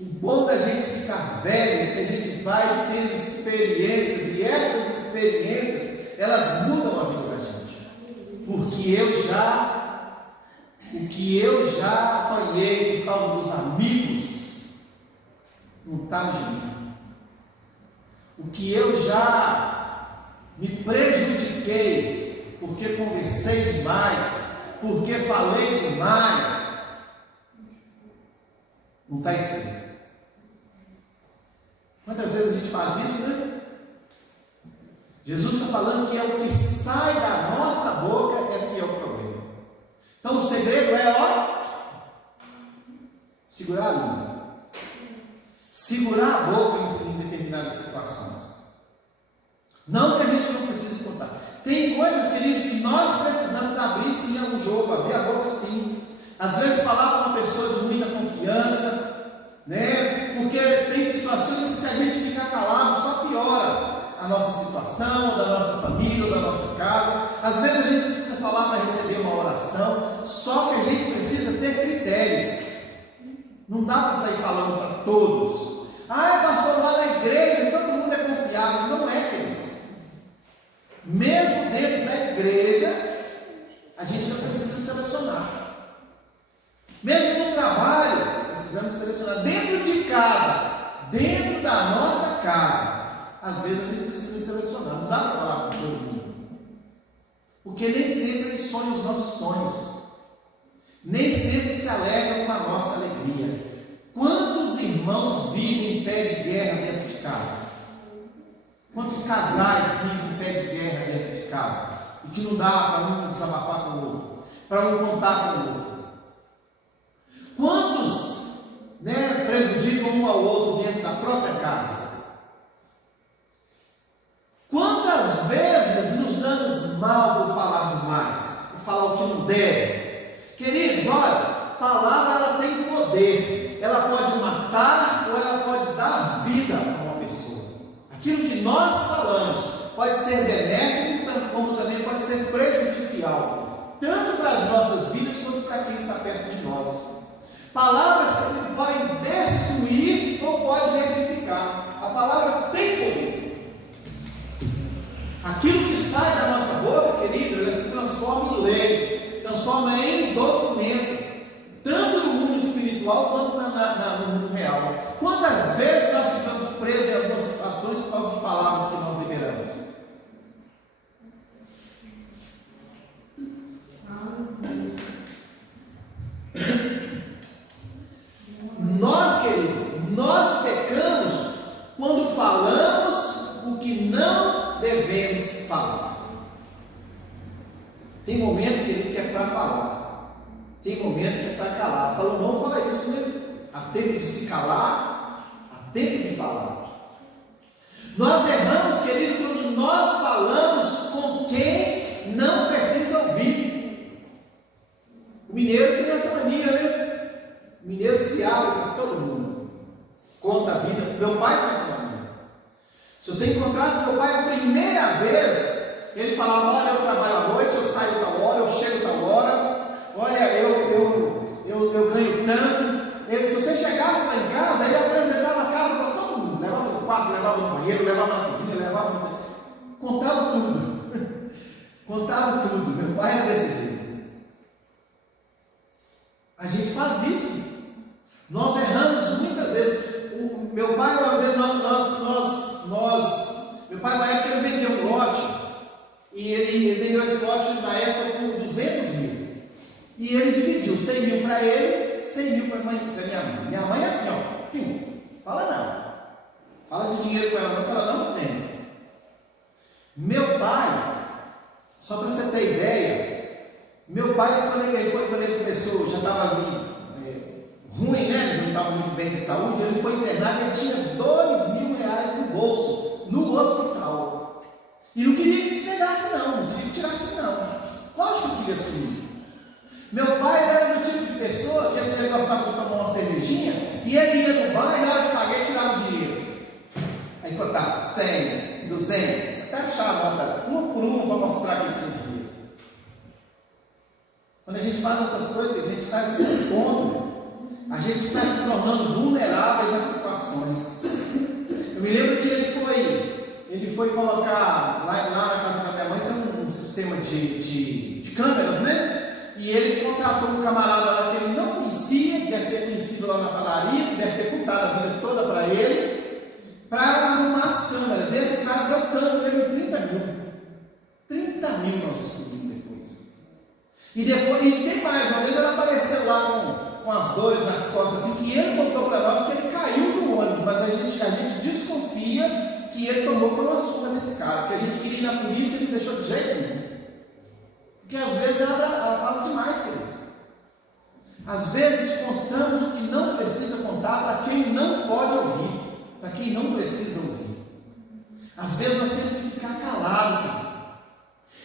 o bom da gente ficar velho é que a gente vai tendo experiências, e essas experiências, elas mudam a vida da gente. Porque o que eu já apanhei por causa dos amigos, não está no gibi. O que eu já me prejudiquei, porque conversei demais, porque falei demais, não está escrito. Quantas vezes a gente faz isso, né? Jesus está falando que é o que sai da nossa boca é que é o problema. Então o segredo é, segurar a língua. Segurar a boca em determinadas situações. Não que a gente não precise contar. Tem coisas, querido, que nós precisamos abrir sim algum jogo, abrir a boca sim. Às vezes falar para uma pessoa de muita confiança, né? Porque tem situações que se a gente ficar calado só piora a nossa situação, da nossa família, ou da nossa casa. Às vezes a gente precisa falar para receber uma oração, só que a gente precisa ter critérios. Não dá para sair falando para todos. Pastor, lá na igreja todo mundo é confiável. Não é, queridos. Mesmo dentro da igreja, a gente não precisa selecionar. Mesmo no trabalho, precisamos selecionar. Dentro de casa, dentro da nossa casa, às vezes a gente precisa selecionar. Não dá para falar com todo mundo. Porque nem sempre eles sonham os nossos sonhos. Nem sempre se alegram com a nossa alegria. Quantos irmãos vivem em pé de guerra dentro de casa? Quantos casais vivem em pé de guerra dentro de casa? E que não dá para um desabafar com o outro, para um contar com o outro. Quantos prejudicam um ao outro dentro da própria casa? Quantas vezes nos damos mal por falar demais, por falar o que não deve? Queridos, olha, a palavra ela tem poder, ela pode matar ou ela pode dar vida a uma pessoa. Aquilo que nós falamos pode ser benéfico, como também pode ser prejudicial, tanto para as nossas vidas quanto para quem está perto de nós. Palavras que podem destruir ou podem edificar. A palavra tem poder. Aquilo que sai da nossa boca, querido, ela se transforma em lei, transforma em documento, tanto no mundo espiritual quanto no mundo real. Quantas vezes nós ficamos presos em algumas situações por causa de palavras que nós liberamos? Nós, queridos, nós pecamos quando falamos o que não devemos falar. Tem momento, querido, que é para falar, tem momento que é para calar. Salomão fala isso, né? Há tempo de se calar, há tempo de falar. Nós erramos, querido, quando nós falamos com quem não precisa ouvir. O mineiro tem essa mania, né? O mineiro se abre para todo mundo, conta a vida. Meu pai tinha essa mania. Se você encontrasse meu pai a primeira vez, ele falava: olha, eu trabalho à noite, eu saio tal hora, eu chego tal hora, olha, eu ganho tanto. Se você chegasse lá em casa, ele apresentava a casa para todo mundo, levava no quarto, levava no banheiro, levava na cozinha, contava tudo. Contava tudo. Meu pai era desse jeito. A gente faz isso. Nós erramos muitas vezes. Meu pai, uma vez, meu pai, na época, ele vendeu um lote, e ele vendeu esse lote na época por 200 mil. E ele dividiu 100 mil para ele, 100 mil para minha mãe. Minha mãe é assim, ó, fala não. Fala de dinheiro com ela não, que ela não tem. Meu pai, só para você ter ideia, meu pai, quando ele começou, já estava ali ruim, né? Ele não estava muito bem de saúde, ele foi internado e ele tinha R$2.000 no bolso, no hospital. E não queria que despegasse não queria que tirasse não. Lógico que queria assumir. Meu pai era do tipo de pessoa que ele gostava de tomar uma cervejinha e ele ia no bar e na hora de pagar ele tirava o dinheiro. Aí contava 100, 200, até achar a nota uma por uma para mostrar que ele tinha dinheiro. Quando a gente faz essas coisas, a gente está se expondo, a gente está se tornando vulneráveis às situações. Eu me lembro que ele foi colocar lá na casa da minha mãe, tem um sistema de câmeras, né? E ele contratou um camarada lá que ele não conhecia, que deve ter conhecido lá na padaria, que deve ter contado a vida toda para ele, para arrumar as câmeras. E esse cara deu câmera dele 30 mil. 30 mil nós descobrimos depois. E tem mais, uma vez ele apareceu lá com as dores nas costas, assim, que ele contou para nós que ele caiu do ônibus, mas a gente desconfia que ele tomou foi uma surra desse cara, porque a gente queria ir na polícia e ele deixou de jeito nenhum. Porque às vezes ela fala demais, queridos. Às vezes contamos o que não precisa contar para quem não pode ouvir, para quem não precisa ouvir. Às vezes nós temos que ficar calados, querido.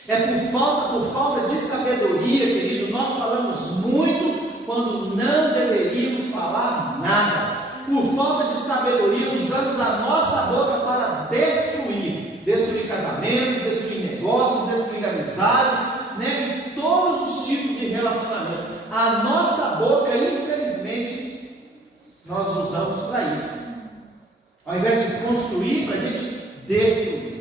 É por falta de sabedoria, querido, nós falamos muito quando não deveríamos falar nada. Por falta de sabedoria, usamos a nossa boca para destruir casamentos, destruir negócios, destruir amizades, né, e todos os tipos de relacionamento. A nossa boca, infelizmente, nós usamos para isso. Ao invés de construir, para a gente destruir.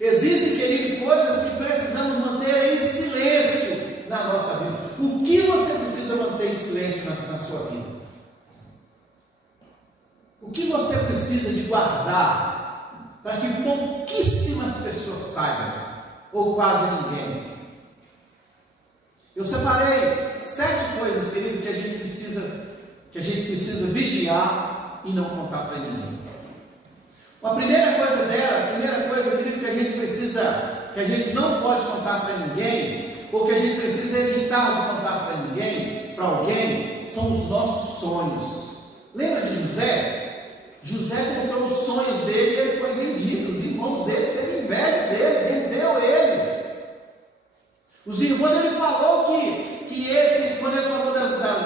Existem, querido, coisas que precisamos manter em silêncio na nossa vida. O que você precisa manter em silêncio na sua vida? O que você precisa de guardar para que pouquíssimas pessoas saibam, ou quase ninguém? Eu separei 7 coisas, querido, que a gente precisa vigiar e não contar para ninguém. A primeira coisa, querido, que a gente não pode contar para ninguém, ou que a gente precisa evitar de contar para alguém, são os nossos sonhos. Lembra de José? José contou os sonhos dele e ele foi vendido. Os irmãos dele teve inveja dele, vendeu ele. Os irmãos, ele falou que quando ele falou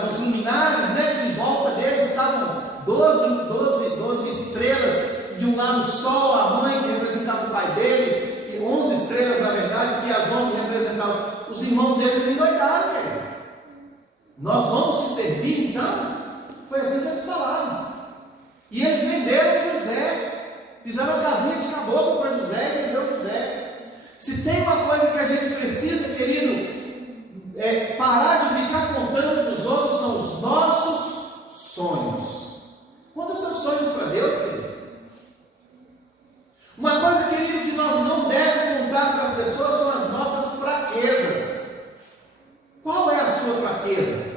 dos luminares, né, que em volta dele estavam 12 estrelas, de um lado o sol, a mãe que representava o pai dele, e 11 estrelas na verdade, que as 11 representavam. Os irmãos dele endoidaram, querido. Nós vamos te servir então? Foi assim que eles falaram. E eles venderam José, fizeram uma casinha de caboclo para José e vendeu José. Se tem uma coisa que a gente precisa, querido, parar de ficar contando para os outros, são os nossos sonhos. Quantos são sonhos para Deus, querido? Uma coisa, querido, que nós não devemos contar para as pessoas são as nossas fraquezas. Qual é a sua fraqueza?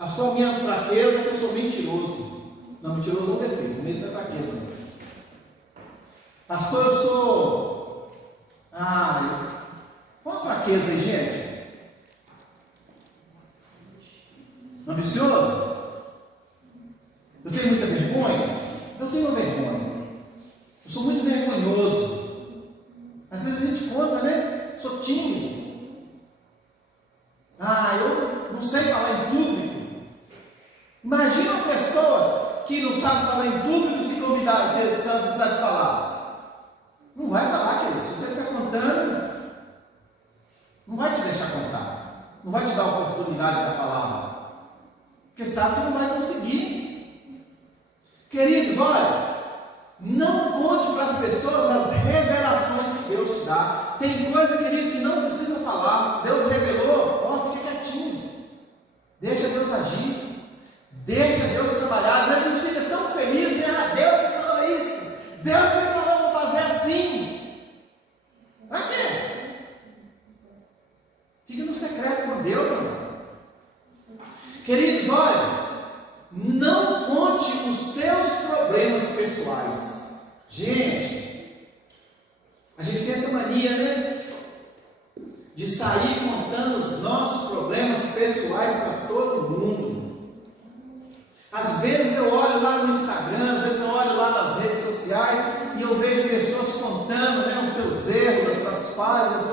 A minha fraqueza é que eu sou mentiroso. Não, mentiroso é um defeito, mesmo é fraqueza. Pastor, eu sou... qual a fraqueza aí, gente? Ambicioso? Eu tenho muita vergonha? Eu tenho vergonha. Eu sou muito vergonhoso. Às vezes a gente conta, né? Sou tímido. Eu não sei falar em público. Imagina uma pessoa que não sabe falar em público e se convidar, você não precisar de falar. Não vai falar, querido. Se você ficar contando, não vai te deixar contar. Não vai te dar a oportunidade da palavra. Porque sabe que não vai conseguir. Queridos, olha, não conte para as pessoas as revelações que Deus te dá. Tem coisa, querido, que não precisa falar. Deus revelou, fica quietinho. Deixa Deus agir. Deixa Deus trabalhar. Às vezes a gente fica tão feliz, né? Deus me falou isso. Deus me falou, vou fazer assim. Para quê? Fica no secreto com Deus, amor. Queridos, olha, não conte os seus problemas pessoais. Gente, a gente tem essa mania, né? De sair contando os nossos problemas pessoais para todo mundo. Às vezes eu olho lá no Instagram, às vezes eu olho lá nas redes sociais e eu vejo pessoas contando, né, os seus erros, as suas falhas,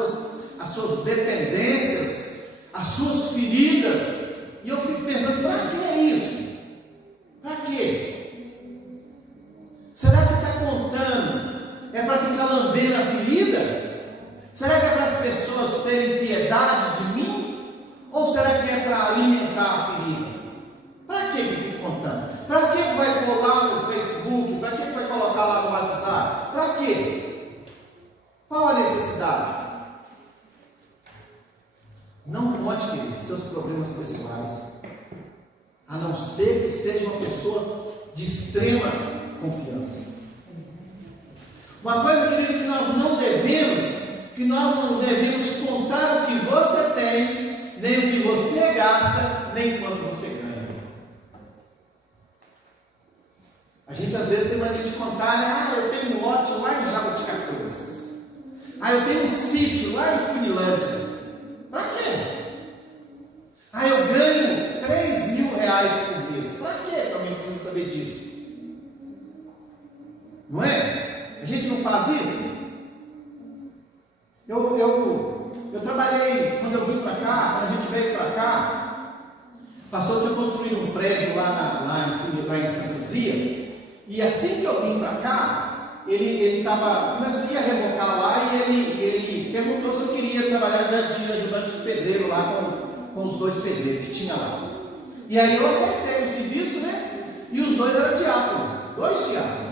as suas dependências, as suas feridas. E eu fico pensando, para que é isso? Para quê? Será que está contando? É para ficar lambendo a ferida? Será que é para as pessoas terem piedade de mim? Ou será que é para alimentar a ferida? Para que fica contando? Para que vai pôr lá no Facebook? Para que vai colocar lá no WhatsApp? Para quê? Qual a necessidade? Não conte, querido, seus problemas pessoais, a não ser que seja uma pessoa de extrema confiança. Uma coisa, querido, que nós não devemos contar o que você tem, nem o que você gasta, nem quanto você ganha. A gente às vezes tem mania de contar, né? Eu tenho um lote lá em Jaboticatubas. Eu tenho um sítio lá em Funilândia. Para quê? Eu ganho 3 mil reais por mês. Para quê? Também precisa saber disso. Não é? A gente não faz isso? Eu trabalhei, quando eu vim para cá, quando a gente veio para cá, o pastor tinha construído um prédio lá em Santa Luzia. E assim que eu vim para cá, ele ia rebocar lá e ele perguntou se eu queria trabalhar de ajudante de pedreiro lá com os 2 pedreiros que tinha lá. E aí eu aceitei o serviço, né? E os 2 eram diáconos, 2 diáconos.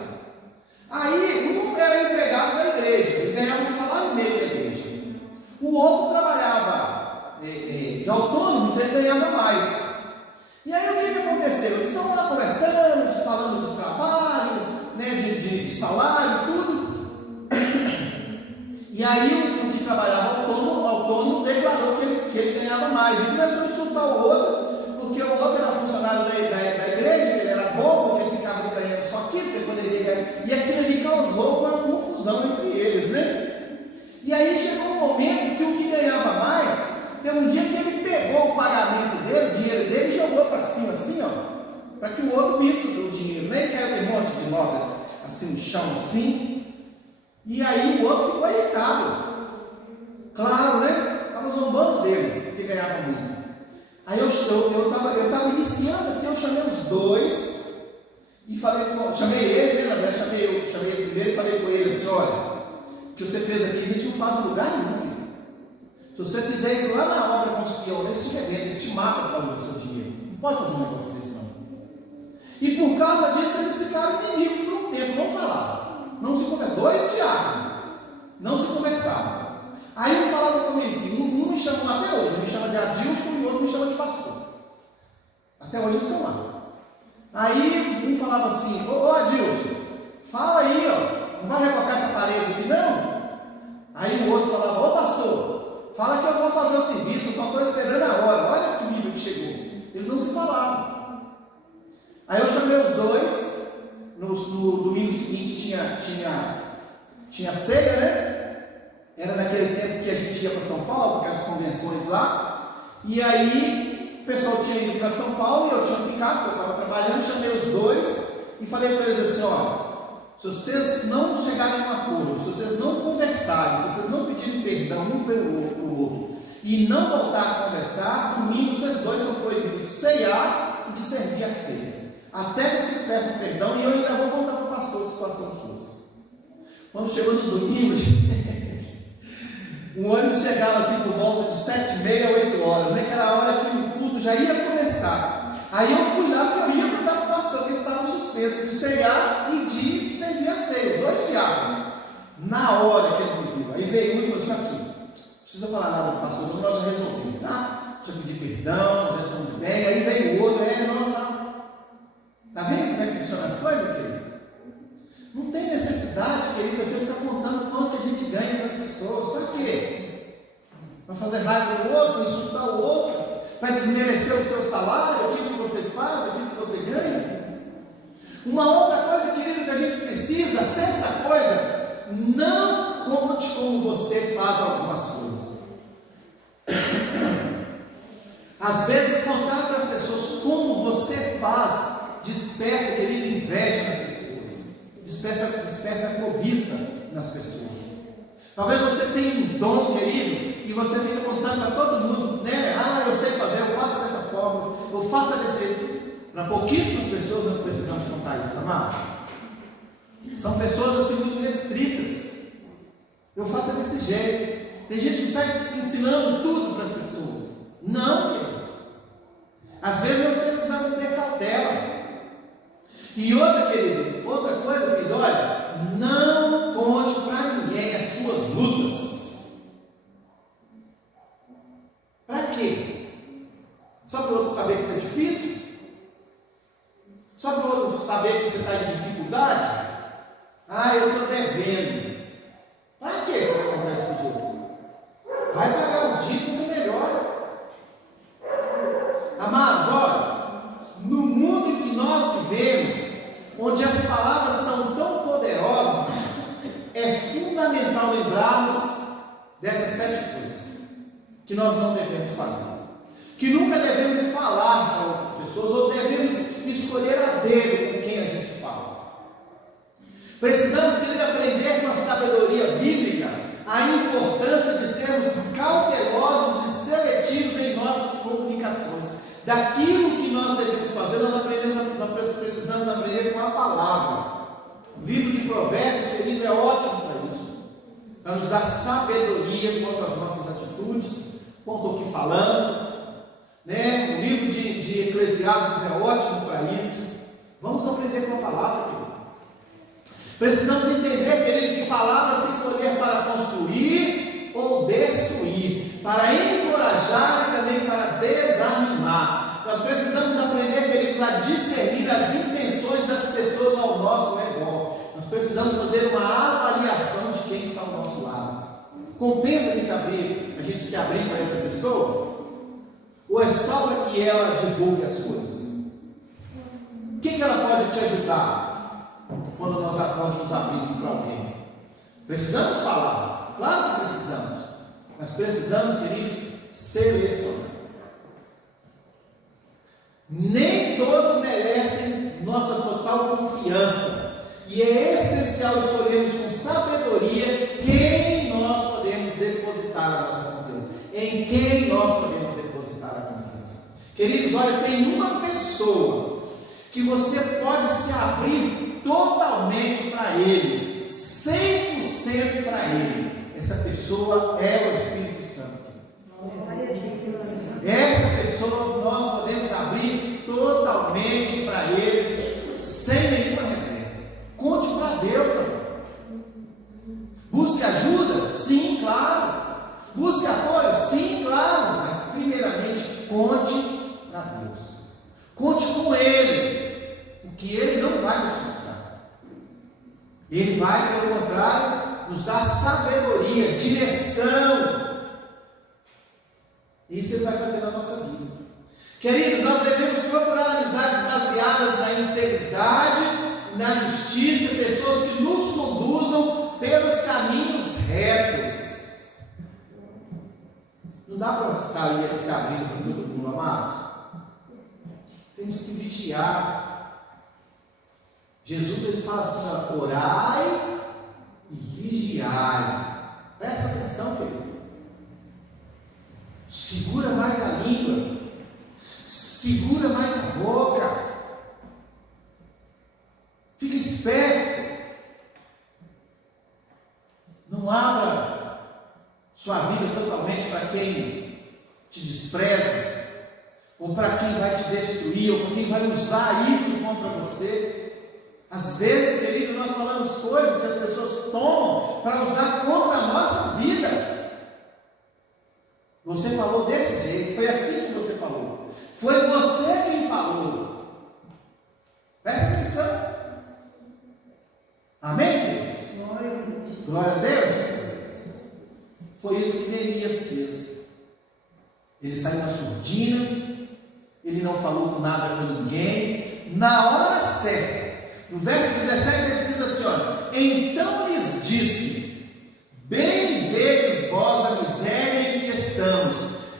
Aí um era empregado da igreja, ele ganhava um salário meio da igreja. O outro trabalhava de autônomo, então ele ganhava mais. E aí o que aconteceu? Eles estavam lá conversando, falando de trabalho, né, de salário, tudo. E aí o que trabalhava autônomo declarou que ele ganhava mais. E começou a insultar o outro, porque o outro era funcionário da igreja, que ele era bobo, porque ele ficava ganhando só aquilo, que ele poderia ganhar. E aquilo ali causou uma confusão entre eles, né? E aí chegou um momento que o que ganhava mais, teve um dia que ele pegou o pagamento dele, o dinheiro dele, e jogou para cima assim, para que o outro visse o dinheiro. Nem quer ter um monte de nota assim no chão assim. E aí o outro ficou irritado. Claro, né? Estava zombando dele, que ganhava muito. Aí eu estava iniciando aqui, eu chamei os 2 e chamei ele, né? Na verdade, chamei ele primeiro e falei com ele assim: olha, o que você fez aqui a gente não faz em lugar nenhum, filho. Se você fizer isso lá na obra com os peões, eles te arrebentam, eles te matam por causa do seu dinheiro. pode fazer um negócio desse não. E por causa disso eles ficaram inimigos por um tempo, não falavam, não se conversavam. 2 diáconos, não se conversavam. Aí um falava comigo assim, um me chama até hoje, me chama de Adilson e o outro me chama de pastor. Até hoje eles estão lá. Aí um falava assim, ô Adilson, fala aí, ó, não vai rebocar essa parede aqui não? Aí o outro falava, ô pastor, fala que eu vou fazer o serviço, eu só estou esperando a hora, olha que nível que chegou. Eles não se falavam. Aí eu chamei os dois, no domingo seguinte tinha ceia, né? Era naquele tempo que a gente ia para São Paulo, aquelas convenções lá, e aí o pessoal tinha ido para São Paulo e eu tinha ficado, porque eu estava trabalhando, chamei os dois e falei para eles assim, olha, se vocês não chegarem a um acordo, se vocês não conversarem, se vocês não pedirem perdão um pelo outro e não voltar a conversar, domingo vocês dois vão proibidos de ceiar e de servir a ceia. Até que vocês peçam perdão e eu ainda vou contar para o pastor a situação suas. Quando chegou no domingo, o ônibus chegava assim por volta de 7h30, 8 horas, né? Que era a hora que o culto já ia começar. Aí eu fui lá porque eu ia contar para o pastor que eles estavam suspensos de ceiar e de servir a ceia, os 2 diáconos. Na hora que ele me viu, aí veio um e falou: isso aqui, não precisa falar nada para o pastor, não, nós já resolvemos, tá? Já pedi perdão, já estamos de bem. Aí veio o outro, não. Está vendo como é que funcionam as coisas, querido? Não tem necessidade, querido, você ficar contando quanto que a gente ganha para as pessoas. Para quê? Para fazer raiva do outro, para insultar o outro, para desmerecer o seu salário, aquilo que você faz, aquilo que você ganha. Uma outra coisa, querido, que a gente precisa, a 6ª coisa, não conte como você faz algumas coisas. Às vezes, contar para as pessoas como você faz desperta, querido, inveja nas pessoas, desperta cobiça nas pessoas. Talvez você tenha um dom, querido, e você fica contando para todo mundo, né? Ah, eu sei fazer, eu faço dessa forma, eu faço desse jeito. Para pouquíssimas pessoas nós precisamos contar isso, amado. São pessoas assim muito restritas. Eu faço desse jeito. Tem gente que sai ensinando tudo para as pessoas. Não, queridos. Às vezes nós precisamos ter cautela. E outra coisa, querido, olha, não conte para ninguém as suas lutas. Para quê? Só para o outro saber que está difícil? Só para o outro saber que você está em dificuldade? Ah, eu estou devendo. Para que você vai contar isso para os outros? Vai pagar as dívidas e melhor. Amados, olha, no mundo em que nós vivemos, onde as palavras são tão poderosas, é fundamental lembrarmos dessas 7 coisas que nós não devemos fazer, que nunca devemos falar para outras pessoas, ou devemos escolher a dedo com quem a gente fala. Precisamos, querer aprender com a sabedoria bíblica a importância de sermos cautelosos e seletivos em nossas comunicações. Daquilo que nós devemos fazer, nós precisamos aprender com a palavra. O livro de Provérbios, querido, é ótimo para isso, para nos dar sabedoria quanto às nossas atitudes, quanto ao que falamos, né? O livro de Eclesiastes é ótimo para isso. Vamos aprender com a palavra, querido. Precisamos entender, querido, que palavras têm poder para construir ou destruir, para encorajar e também para desanimar. Nós precisamos aprender, queridos, a discernir as intenções das pessoas ao nosso redor. Nós precisamos fazer uma avaliação de quem está ao nosso lado. Compensa a gente se abrir para essa pessoa? Ou é só para que ela divulgue as coisas? O que ela pode te ajudar quando nós nos abrimos para alguém? Precisamos falar, claro que precisamos, mas precisamos, queridos, selecionar. Nem todos merecem nossa total confiança, e é essencial escolhermos com sabedoria quem nós podemos depositar a nossa confiança, em quem nós podemos depositar a confiança. Queridos, olha, tem uma pessoa que você pode se abrir totalmente para Ele, 100% para Ele. Essa pessoa é o Espírito Santo. Essa pessoa nós podemos abrir Busque apoio? Sim, claro, mas primeiramente conte para Deus. Conte com Ele, porque Ele não vai nos frustrar. Ele vai, pelo contrário, nos dar sabedoria, direção. Isso Ele vai fazer na nossa vida. Queridos, nós devemos procurar amizades baseadas na integridade, na justiça, pessoas que nos conduzam pelos caminhos retos. Não dá para sair se abrindo para todo mundo, amados. Temos que vigiar. Jesus ele fala assim: ó, orai e vigiai. Presta atenção, querido. Segura mais a língua, segura mais a boca, fica esperto. Não abra sua vida totalmente para quem te despreza, ou para quem vai te destruir, ou para quem vai usar isso contra você. Às vezes, querido, nós falamos coisas que as pessoas tomam para usar contra a nossa vida. Você falou desse jeito, foi assim que você falou, foi você quem falou. Presta atenção. Amém, queridos? Glória a Deus. Foi isso que Neemias fez. Ele saiu na surdina, ele não falou nada com ninguém, na hora certa. No verso 17 ele diz assim: olha, então lhes disse: bem vedes vós a miséria em que estamos,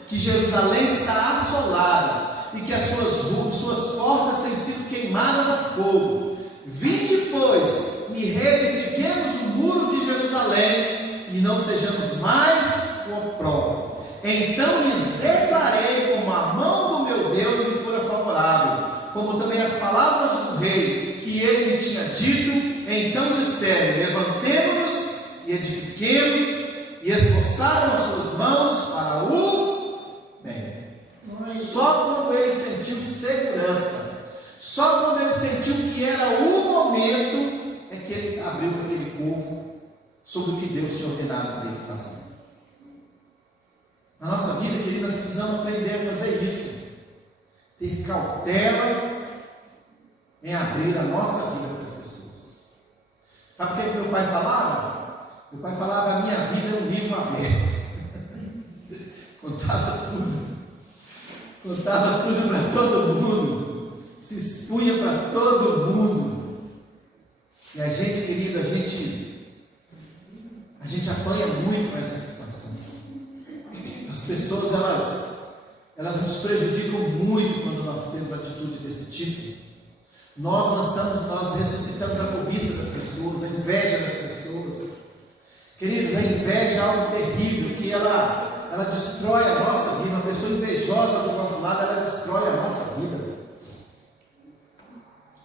que Jerusalém está assolada, e que as suas portas têm sido queimadas a fogo. Vinde, pois, e reedifiquemos o muro de Jerusalém, e não sejamos mais o opróbrio. Então lhes declarei como a mão do meu Deus me fora favorável, como também as palavras do rei que ele me tinha dito. Então disseram: levantemo-nos e edifiquemos, e esforçaram as suas mãos para o bem. Só quando ele sentiu segurança, só quando ele sentiu que era o momento, é que ele abriu para aquele povo sobre o que Deus tinha ordenado para ele fazer. Na nossa vida, queridos, nós precisamos aprender a fazer isso, ter cautela em abrir a nossa vida para as pessoas. Sabe o que meu pai falava? Meu pai falava: a minha vida é um livro aberto. Contava tudo para todo mundo, se expunha para todo mundo. E a gente, querido, a gente apanha muito com essa situação. As pessoas, elas nos prejudicam muito quando nós temos atitude desse tipo. Nós ressuscitamos a cobiça das pessoas, a inveja das pessoas. Queridos, a inveja é algo terrível, que ela destrói a nossa vida. Uma pessoa invejosa do nosso lado, ela destrói a nossa vida.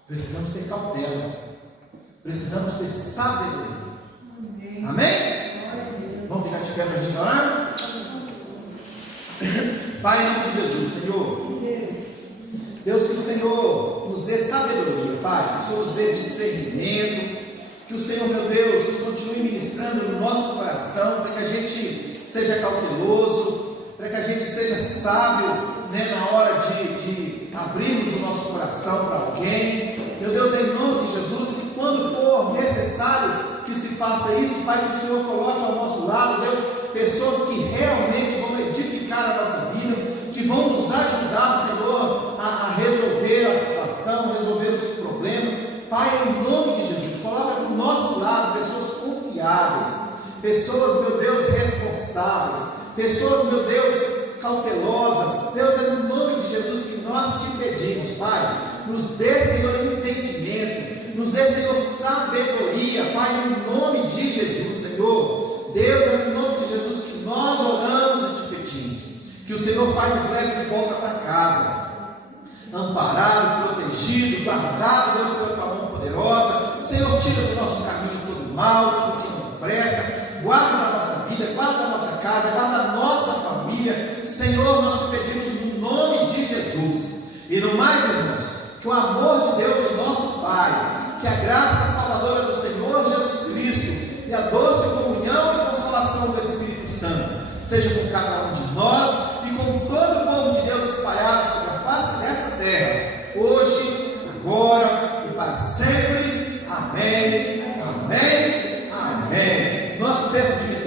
Precisamos ter cautela, precisamos ter sabedoria. Amém? Vamos ficar de pé para a gente orar? Pai, em nome de Jesus, Senhor, Deus, que o Senhor nos dê sabedoria, Pai, que o Senhor nos dê discernimento, que o Senhor, meu Deus, continue ministrando no nosso coração, para que a gente seja cauteloso, para que a gente seja sábio, né, na hora de abrirmos o nosso coração para alguém. Meu Deus, em nome de Jesus, se quando for necessário que se faça isso, Pai, que o Senhor coloque ao nosso lado, Deus, pessoas que realmente vão edificar a nossa vida, que vão nos ajudar, Senhor, a resolver a situação, resolver os problemas. Pai, em nome de Jesus, coloca do nosso lado pessoas confiáveis, pessoas, meu Deus, responsáveis, pessoas, meu Deus, cautelosas. Deus, é no nome de Jesus que nós te pedimos, Pai, nos dê, Senhor, entendimento, nos dê, Senhor, sabedoria, Pai, no nome de Jesus, Senhor. Deus, é no nome de Jesus que nós oramos e te pedimos, que o Senhor, Pai, nos leve de volta para casa, amparado, protegido, guardado, Deus, pela tua mão poderosa. Senhor, tira do nosso caminho todo mal, tudo que não presta, guarda a nossa vida, guarda a nossa casa, guarda a nossa família. Senhor, nós te pedimos no nome de Jesus. E no mais, irmãos, que o amor de Deus, o nosso Pai, que a graça salvadora do Senhor Jesus Cristo e a doce comunhão e consolação do Espírito Santo seja com cada um de nós e com todo o povo de Deus espalhado sobre a face dessa terra, hoje, agora e para sempre. Amém, amém, amém. Nosso texto de